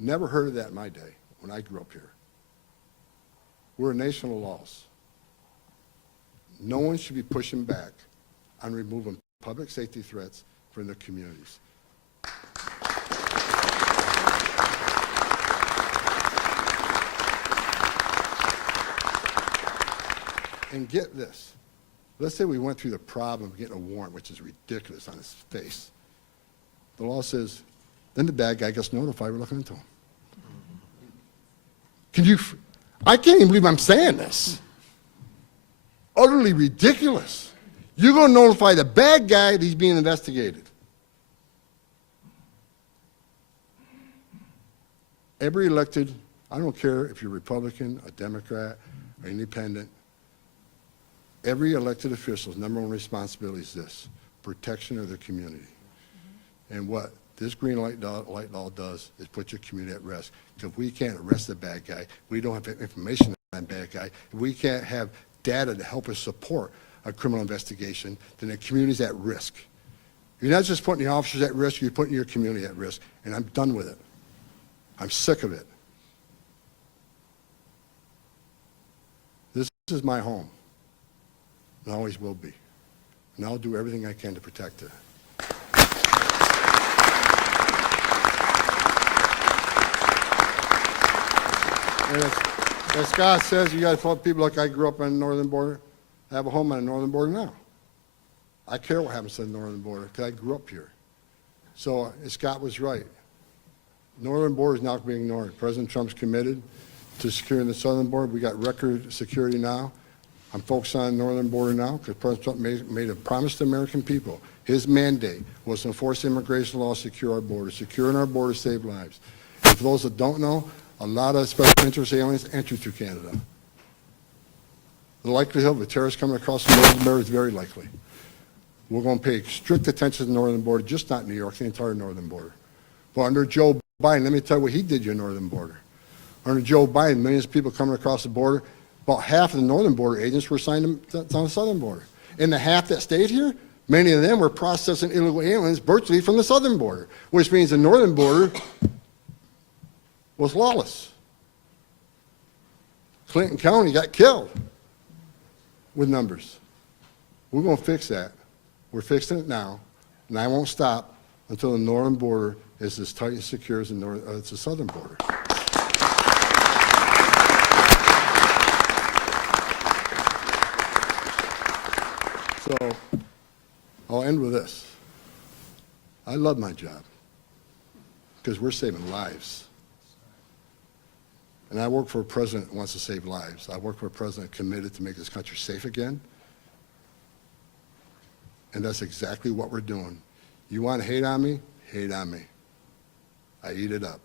Never heard of that in my day when I grew up here. We're a nation of laws. No one should be pushing back on removing public safety threats from their communities. And get this. Let's say we went through the problem of getting a warrant, which is ridiculous on its face. The law says, then the bad guy gets notified, we're looking into him. I can't even believe I'm saying this. Utterly ridiculous. You're going to notify the bad guy that he's being investigated. Every elected, I don't care if you're Republican, a Democrat, or independent, every elected official's number one responsibility is this: protection of their community. And what this green light law does is put your community at risk. Because we can't arrest the bad guy, we don't have information on that bad guy, we can't have data to help us support a criminal investigation, then the community's at risk. You're not just putting the officers at risk, you're putting your community at risk. And I'm done with it. I'm sick of it. This is my home. And always will be. And I'll do everything I can to protect it. And as Scott says, you got to tell people like I grew up on the northern border. I have a home on the northern border now. I care what happens to the northern border because I grew up here. So Scott was right. Northern border is not being ignored. President Trump's committed to securing the southern border. We got record security now. I'm focused on the northern border now because President Trump made a promise to the American people. His mandate was to enforce immigration laws, secure our border. Securing our border save lives. And for those that don't know, a lot of special interest aliens enter through Canada. The likelihood of a terrorist coming across the northern border is very likely. We're going to pay strict attention to the northern border, just not New York, the entire northern border. But under Joe Biden, let me tell you what he did to your northern border. Under Joe Biden, millions of people coming across the border, about half of the northern border agents were assigned on the southern border. And the half that stayed here, many of them were processing illegal aliens virtually from the southern border, which means the northern border was lawless. Clinton County got killed with numbers. We're going to fix that. We're fixing it now, and I won't stop until the northern border is as tight and secure as the southern border. So I'll end with this. I love my job because we're saving lives. And I work for a president who wants to save lives. I work for a president committed to make this country safe again. And that's exactly what we're doing. You want to hate on me? Hate on me. I eat it up.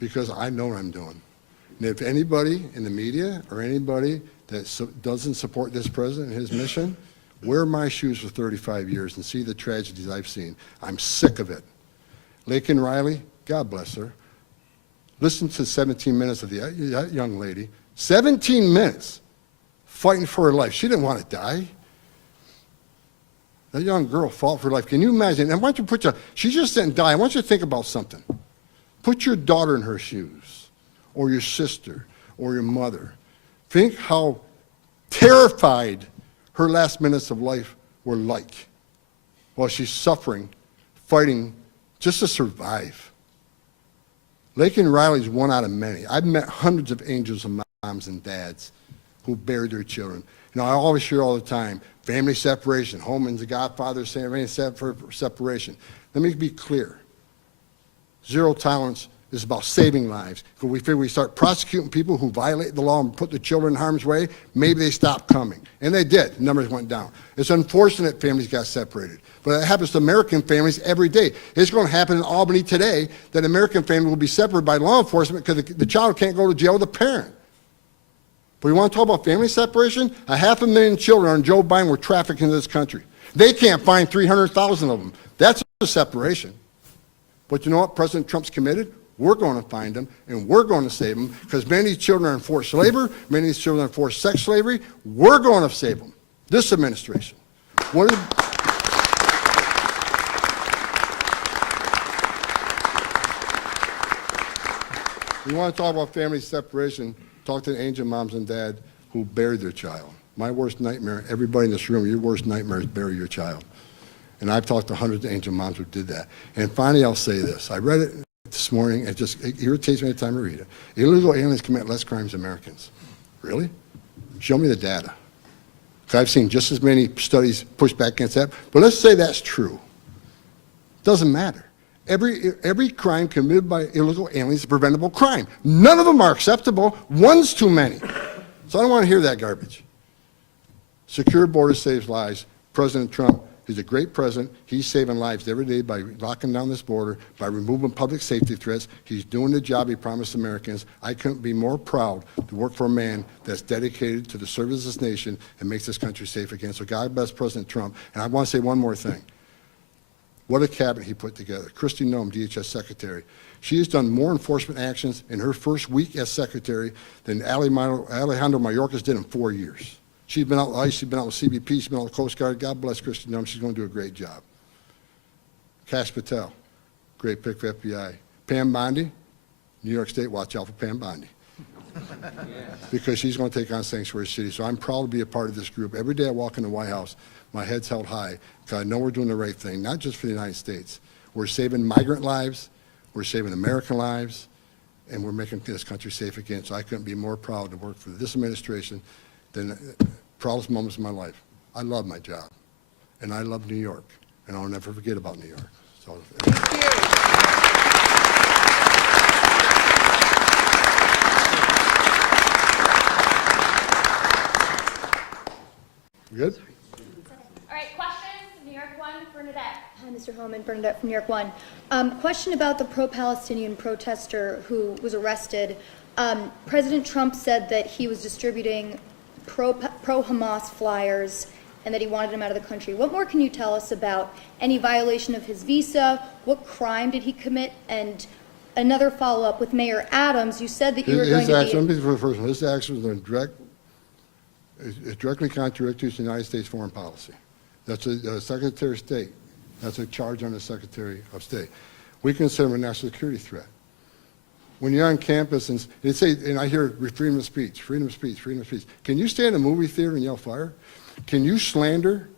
Because I know what I'm doing. And if anybody in the media or anybody that doesn't support this president and his mission, wear my shoes for 35 years and see the tragedies I've seen. I'm sick of it. Laken Riley, God bless her. Listen to 17 minutes of that young lady. 17 minutes fighting for her life. She didn't want to die. That young girl fought for her life. Can you imagine? And why don't you she just didn't die. I want you to think about something. Put your daughter in her shoes, or your sister, or your mother. Think how terrified her last minutes of life were like while she's suffering, fighting just to survive. Laken Riley's one out of many. I've met hundreds of angels and moms and dads who buried their children. You know, I always hear all the time, family separation, Homan's the godfather saying family separation. Let me be clear. Zero tolerance is about saving lives. Because we figure we start prosecuting people who violate the law and put the children in harm's way, maybe they stop coming. And they did. Numbers went down. It's unfortunate families got separated. But it happens to American families every day. It's going to happen in Albany today that an American family will be separated by law enforcement because the child can't go to jail with a parent. But you want to talk about family separation? 500,000 children on Joe Biden were trafficked into this country. They can't find 300,000 of them. That's a separation. But you know what President Trump's committed? We're going to find them, and we're going to save them, because many of these children are in forced labor, many of these children are in forced sex slavery. We're going to save them. This administration. What is, you want to talk about family separation, talk to the angel moms and dad who buried their child. My worst nightmare, everybody in this room, your worst nightmare is bury your child. And I've talked to hundreds of angel moms who did that. And finally, I'll say this. I read it this morning. It irritates me every time I read it. Illegal aliens commit less crimes than Americans. Really? Show me the data. Because I've seen just as many studies push back against that. But let's say that's true. Doesn't matter. Every crime committed by illegal aliens is a preventable crime. None of them are acceptable. One's too many. So I don't want to hear that garbage. Secure border saves lives. President Trump is a great president. He's saving lives every day by locking down this border, by removing public safety threats. He's doing the job he promised Americans. I couldn't be more proud to work for a man that's dedicated to the service of this nation and makes this country safe again. So God bless President Trump. And I want to say one more thing. What a cabinet he put together. Kristi Noem, DHS Secretary. She has done more enforcement actions in her first week as Secretary than Alejandro Mayorkas did in 4 years. She's been out with ICE, she's been out with CBP, she's been out with Coast Guard. God bless Kristi Noem. She's going to do a great job. Kash Patel, great pick for FBI. Pam Bondi, New York State, watch out for Pam Bondi. Because she's going to take on Sanctuary City. So I'm proud to be a part of this group. Every day I walk in the White House, my head's held high, because I know we're doing the right thing, not just for the United States. We're saving migrant lives, we're saving American lives, and we're making this country safe again. So I couldn't be more proud to work for this administration than the proudest moments of my life. I love my job, and I love New York, and I'll never forget about New York. So, good? All right, questions? New York 1, Bernadette. Hi, Mr. Homan, Bernadette from New York 1. Question about the pro-Palestinian protester who was arrested. President Trump said that he was distributing pro-Hamas flyers and that he wanted him out of the country. What more can you tell us about any violation of his visa? What crime did he commit? And another follow-up with Mayor Adams, you said that you were going to be... His actions are directly contradictory to the United States foreign policy. That's a Secretary of State. That's a charge on the Secretary of State. We consider him a national security threat. when you're on campus and they say, and I hear freedom of speech, freedom of speech, freedom of speech. Can you stay in a movie theater and yell fire? Can you slander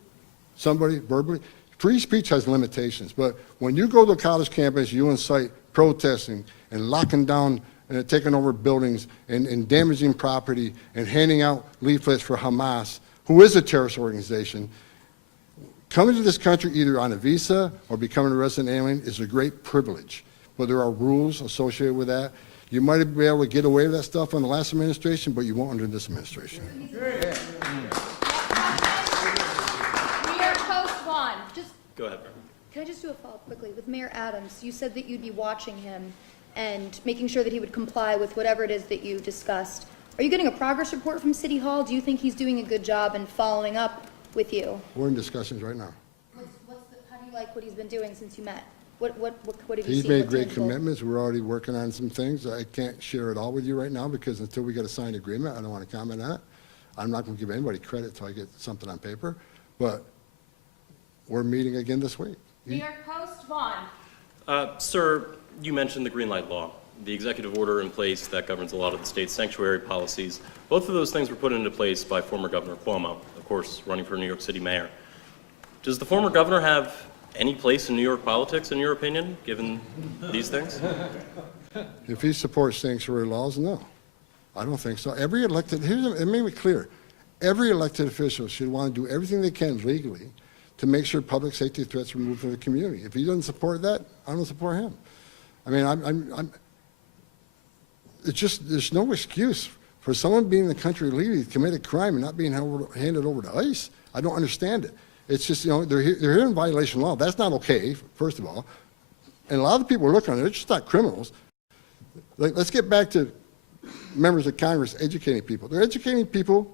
somebody verbally? Free speech has limitations, but when you go to a college campus, you incite protesting and locking down and taking over buildings and damaging property and handing out leaflets for Hamas, who is a terrorist organization. Coming to this country either on a visa or becoming a resident alien is a great privilege, but there are rules associated with that. You might be able to get away with that stuff on the last administration, but you won't under this administration. New York Post, Vaughn. Just Go ahead. can I just do a follow-up quickly? With Mayor Adams, you said that you'd be watching him and making sure that he would comply with whatever it is that you discussed. Are you getting a progress report from City Hall? Do you think he's doing a good job in following up with you? We're in discussions right now. How do you like what he's been doing since you met? What have you He's seen? made What's great tangible? commitments. We're already working on some things. I can't share it all with you right now because until we get a signed agreement, I don't want to comment on it. I'm not going to give anybody credit until I get something on paper, but we're meeting again this week. New York Post, Vaughn. Sir, you mentioned the green light law, the executive order in place that governs a lot of the state's sanctuary policies. Both of those things were put into place by former Governor Cuomo, of course, running for New York City mayor. Does the former governor have any place in New York politics, in your opinion, given these things? If he supports sanctuary laws, no. I don't think so. Every elected, it made it clear, every elected official should want to do everything they can legally to make sure public safety threats are removed from the community. If he doesn't support that, I don't support him. I mean, it's just, there's no excuse for someone being in the country legally to commit a crime and not being handed over to ICE. I don't understand it. It's just, you know, they're here in violation of law. That's not okay, first of all. And a lot of the people we're looking at, they're just not criminals. Like, let's get back to members of Congress educating people. They're educating people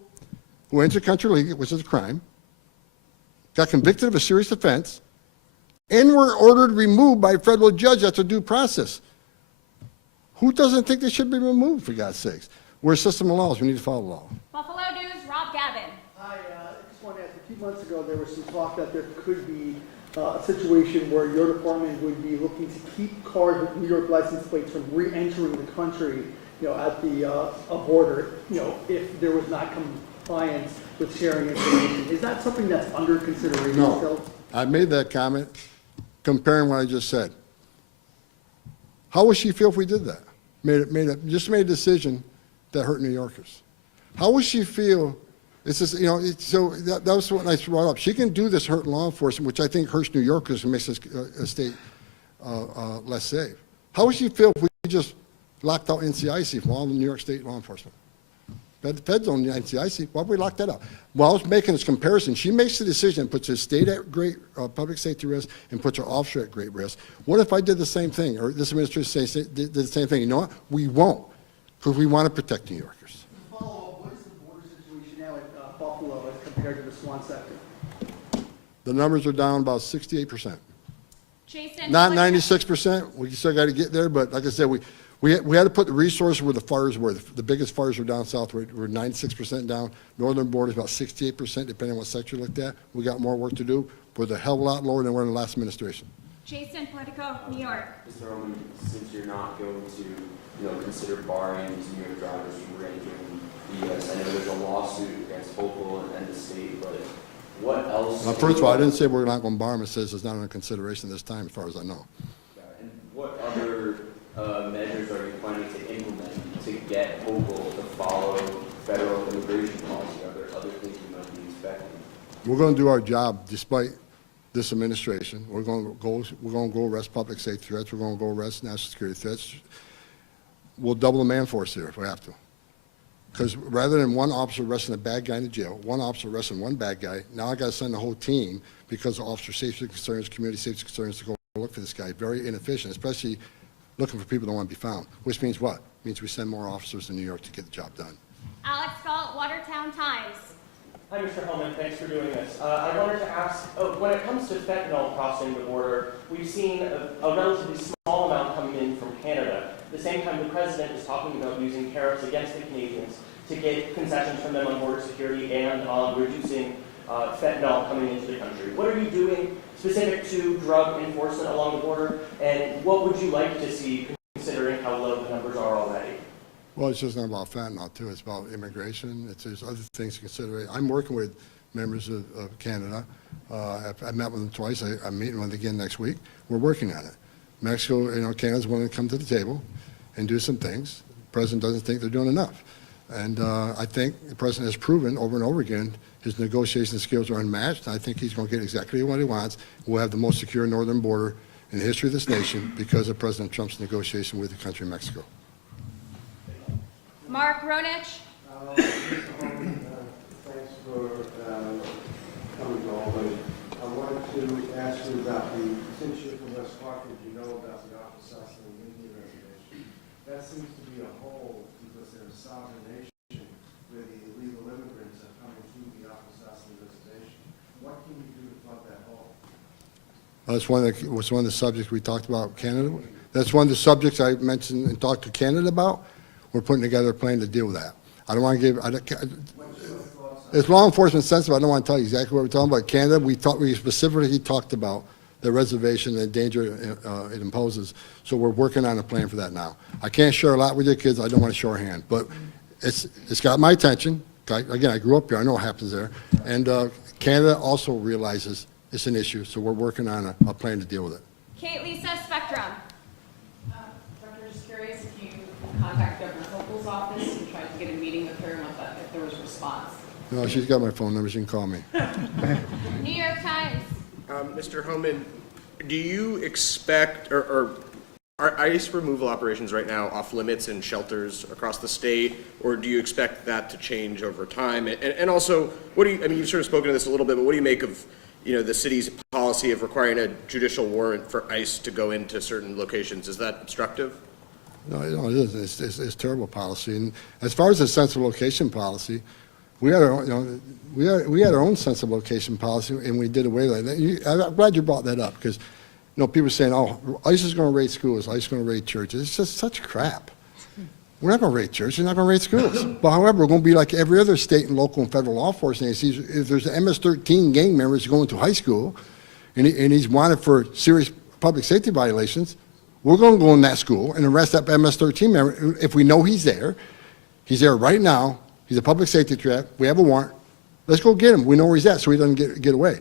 who enter country illegally, which is a crime, got convicted of a serious offense, and were ordered removed by a federal judge after due process. Who doesn't think they should be removed, for God's sakes? We're a system of laws. We need to follow the law. Buffalo News, Rob Gavin. Hi, I just want to ask, a few months ago, there was some talk that there could be a situation where your department would be looking to keep cars with New York license plates from re-entering the country, you know, at the a border, you know, if there was not compliance with sharing information. Is that something that's under consideration No, still? I made that comment comparing what I just said. How would she feel if we did that? Just made a decision that hurt New Yorkers. How would she feel? It's just, you know, so that was what I brought up. She can do this hurt law enforcement, which I think hurts New Yorkers and makes this state less safe. How would she feel if we just locked out NCIC from all the New York State law enforcement? The feds own the NCIC. Why would we lock that out? While I was making this comparison, she makes the decision, puts her state at great public safety risk and puts her officer at great risk. What if I did the same thing, or this administration did the same thing? You know what? We won't, because we want to protect New Yorkers. Follow-up, what is the border situation now at Buffalo as compared to the Swan sector? The numbers are down about 68%. Jason. Not 96%. We still got to get there, but like I said, we had to put the resources where the fires were. The biggest fires were down south. We're 96% down. Northern border is about 68%, depending on what sector you looked at. We got more work to do. We're a hell of a lot lower than we were in the last administration. Jason Politico, New York. Mr. Homan, since you're not going to, consider barring these New York drivers from re-entering the U.S., I know there's a lawsuit against Hopewell and the state, but what else? Now, first of all, I didn't say we're not going to bar them. It says it's not under consideration this time, as far as I know. And what other measures are you planning to implement to get Hopewell to follow federal immigration policy? Are there other things you might be expecting? We're going to do our job despite this administration. We're going to go arrest public safety threats. We're going to go arrest national security threats. We'll double the man force here if we have to. Because rather than one officer arresting a bad guy in the jail, one officer arresting one bad guy, now I got to send the whole team because of officer safety concerns, community safety concerns to go look for this guy. Very inefficient, especially looking for people that want to be found. Which means what? Means we send more officers to New York to get the job done. Alex Galt, Watertown Times. Hi, Mr. Homan. Thanks for doing this. I wanted to ask, when it comes to fentanyl crossing the border, we've seen a relatively small amount coming in from Canada. At the same time, the president is talking about using tariffs against the Canadians to get concessions from them on border security and on reducing fentanyl coming into the country. What are you doing specific to drug enforcement along the border, and what would you like to see, considering how low the numbers Well, it's just not about fentanyl, too. It's about immigration. There's other things to consider. I'm working with members of Canada. I've met with them twice. I'm meeting with them again next week. We're working on it. Mexico, Canada's willing to come to the table and do some things. The president doesn't think they're doing enough. And I think the president has proven over and over again his negotiation skills are unmatched. I think he's going to get exactly what he wants. We'll have the most secure northern border in the history of this nation because of President Trump's negotiation with the country of Mexico. Mark Ronich. Thanks for coming to Albany. I wanted to ask you about since you're from West Hartford, you know about the Aquasasna Indian Reservation. That seems to be a hole because they're a sovereign nation where the illegal immigrants are coming through the Aquasasna Reservation. What can you do to plug that hole? That's one of the subjects we talked about Canada. That's one of the subjects I mentioned and talked to Canada about. We're putting together a plan to deal with that. I don't want to give. It's law enforcement sensitive. I don't want to tell you exactly what we're talking about. Canada, we specifically talked about the reservation and the danger it imposes. So we're working on a plan for that now. I can't share a lot with you kids. I don't want to show our hand, but it's got my attention. Again, I grew up here. I know what happens there. And Canada also realizes it's an issue. So we're working on a plan to deal with it. Kate Lisa Spectrum. Director, just curious if you contacted Governor Hochul's office and tried to get a meeting with her and if there was a response. No, she's got my phone number. She can call me. New York Times. Mr. Homan, do you expect, or are ICE removal operations right now off limits in shelters across the state, or do you expect that to change over time? And also, you've sort of spoken to this a little bit, but what do you make of, the city's policy of requiring a judicial warrant for ICE to go into certain locations? Is that obstructive? No, it isn't. It's terrible policy. And as far as the sense of location policy, we had our own sense of location policy, and we did away with it. I'm glad you brought that up because, people are saying, "Oh, ICE is going to raid schools. ICE is going to raid churches." It's just such crap. We're not going to raid churches. We're not going to raid schools. But however, we're going to be like every other state and local and federal law enforcement agencies. If there's an MS-13 gang member who's going to high school, and he's wanted for serious public safety violations, we're going to go in that school and arrest that MS-13 member if we know he's there. He's there right now. He's a public safety threat. We have a warrant. Let's go get him. We know where he's at so he doesn't get away.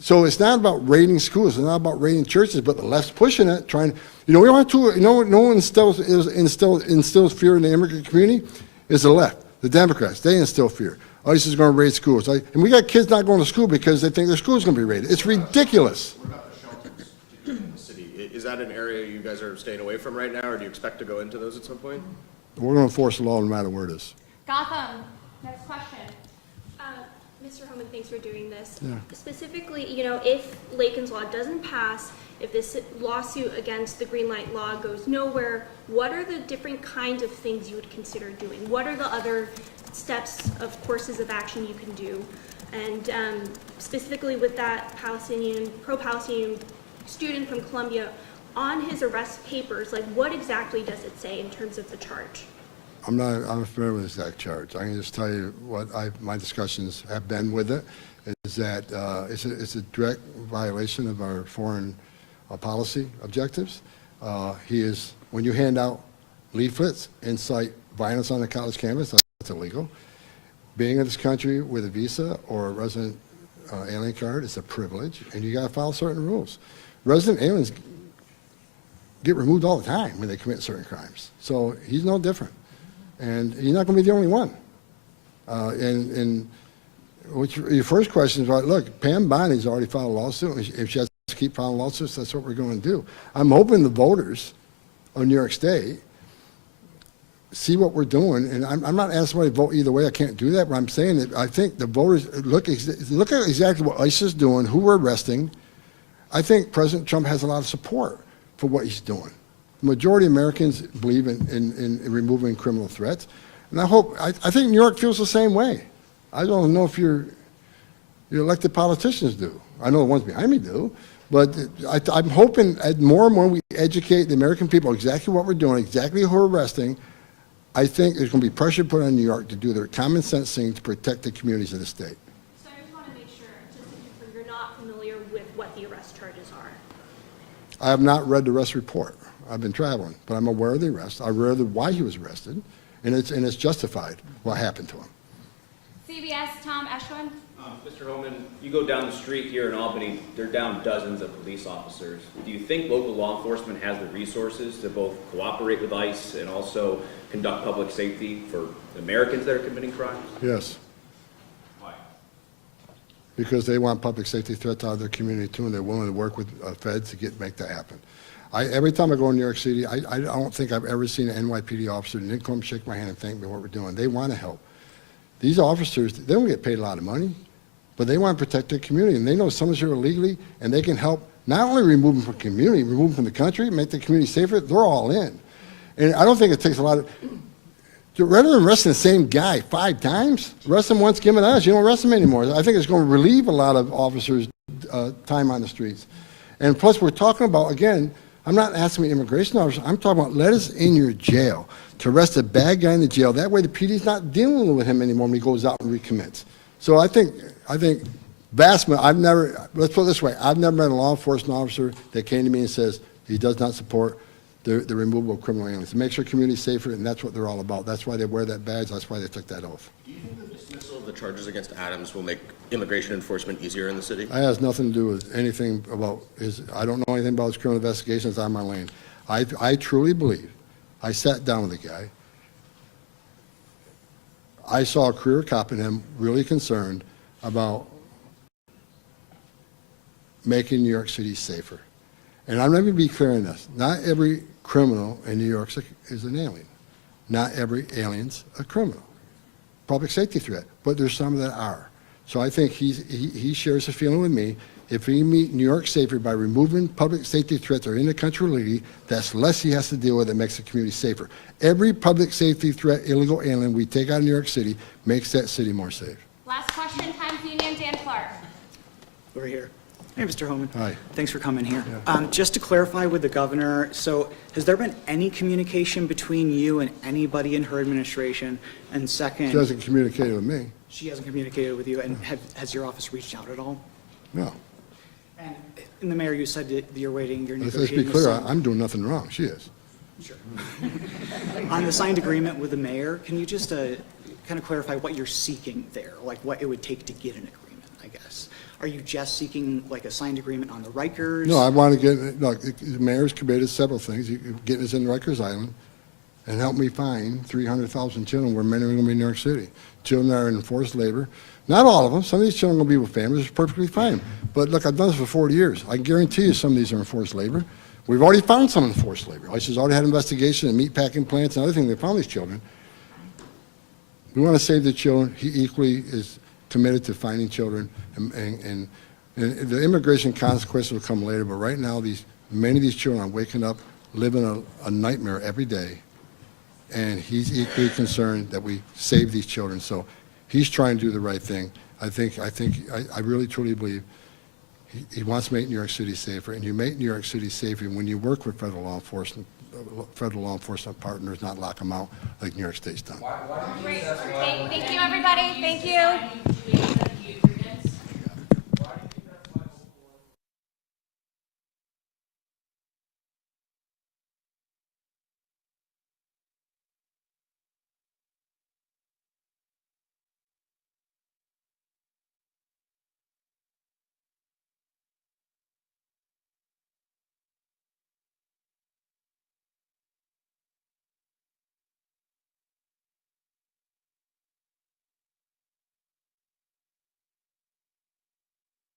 So it's not about raiding schools. It's not about raiding churches, but the left's pushing it, trying. We don't have to. No one instills fear in the immigrant community. Is the left, the Democrats. They instill fear. ICE is going to raid schools, and we got kids not going to school because they think their school's going to be raided. It's ridiculous. What about the shelters in the city? Is that an area you guys are staying away from right now, or do you expect to go into those at some point? We're going to enforce the law no matter where it is. Gotham. Next question. Mr. Homan, thanks for doing this. Yeah. Specifically, if Laken's law doesn't pass, if this lawsuit against the green light law goes nowhere, what are the different kinds of things you would consider doing? What are the other steps of courses of action you can do? And specifically with that pro-Palestinian student from Columbia, on his arrest papers, what exactly does it say in terms of the charge? I'm familiar with this exact charge. I can just tell you what my discussions have been with it, is that it's a direct violation of our foreign policy objectives. When you hand out leaflets, incite violence on the college campus, that's illegal. Being in this country with a visa or a resident alien card is a privilege, and you got to follow certain rules. Resident aliens get removed all the time when they commit certain crimes. So he's no different. And you're not going to be the only one. And your first question is, right, look, Pam Bonnie's already filed a lawsuit. If she has to keep filing lawsuits, that's what we're going to do. I'm hoping the voters of New York State see what we're doing. And I'm not asking somebody to vote either way. I can't do that. But I'm saying that I think the voters look at exactly what ICE is doing, who we're arresting. I think President Trump has a lot of support for what he's doing. The majority of Americans believe in removing criminal threats. And I think New York feels the same way. I don't know if your elected politicians do. I know the ones behind me do. But I'm hoping more and more we educate the American people exactly what we're doing, exactly who we're arresting. I think there's going to be pressure put on New York to do their common sense thing to protect the communities of the state. So I just want to make sure, you're not familiar with what the arrest charges are. I have not read the arrest report. I've been traveling, but I'm aware of the arrest. I'm aware of why he was arrested, and it's justified what happened to him. CBS, Tom Eshwin. Mr. Homan, you go down the street here in Albany, they're down dozens of police officers. Do you think local law enforcement has the resources to both cooperate with ICE and also conduct public safety for Americans that are committing crimes? Yes. Why? Because they want public safety threats out of their community too, and they're willing to work with feds to make that happen. Every time I go in New York City, I don't think I've ever seen an NYPD officer that didn't come shake my hand and thank me for what we're doing. They want to help. These officers, they don't get paid a lot of money, but they want to protect their community, and they know someone's here illegally, and they can help not only remove them from community, remove them from the country, make the community safer. They're all in. And I don't think it takes a lot of, rather than arresting the same guy 5 times, arrest him once, give him an honest, you don't arrest him anymore. I think it's going to relieve a lot of officers' time on the streets. And plus, we're talking about, again, I'm not asking the immigration officers, I'm talking about let us in your jail to arrest a bad guy in the jail. That way the PD's not dealing with him anymore when he goes out and recommits. So I think let's put it this way, I've never met a law enforcement officer that came to me and says he does not support the removal of criminal aliens. To make sure community's safer, and that's what they're all about. That's why they wear that badge, that's why they took that oath. Do you think the dismissal of the charges against Adams will make immigration enforcement easier in the city? It has nothing to do with anything about I don't know anything about his criminal investigations on my lane. I truly believe, I sat down with the guy, I saw a career cop in him really concerned about making New York City safer. And I'm going to be clear on this. Not every criminal in New York is an alien. Not every alien's a criminal. Public safety threat, but there's some that are. So I think he shares a feeling with me. If we meet New York safer by removing public safety threats that are in the country illegally, that's less he has to deal with. It makes the community safer. Every public safety threat, illegal alien we take out of New York City makes that city more safe. Last question, Times Union, Dan Clark. Over here. Hey, Mr. Homan. Hi. Thanks for coming here. Just to clarify with the governor, so has there been any communication between you and anybody in her administration? And second, She hasn't communicated with me. she hasn't communicated with you, and has your office reached out at all? No. And the mayor, you said that you're waiting, you're negotiating. Let's be clear, I'm doing nothing wrong. She is. Sure. On the signed agreement with the mayor, can you just kind of clarify what you're seeking there, like what it would take to get an agreement, I guess? Are you just seeking like a signed agreement on the Rikers? No, I want to get, look, the mayor's committed several things, getting us in Rikers Island and help me find 300,000 children, where many are going to be in New York City. Children that are in forced labor. Not all of them. Some of these children are going to be with families. It's perfectly fine. But look, I've done this for 40 years. I can guarantee you some of these are in forced labor. We've already found some in forced labor. ICE has already had investigation in meatpacking plants and other things. They found these children. We want to save the children. He equally is committed to finding children, and the immigration consequences will come later. But right now, many of these children are waking up, living a nightmare every day, and he's equally concerned that we save these children. So he's trying to do the right thing. I really truly believe he wants to make New York City safer, and you make New York City safer when you work with federal law enforcement partners, not lock them out like New York State's done. Great. Thank you, everybody. Thank you.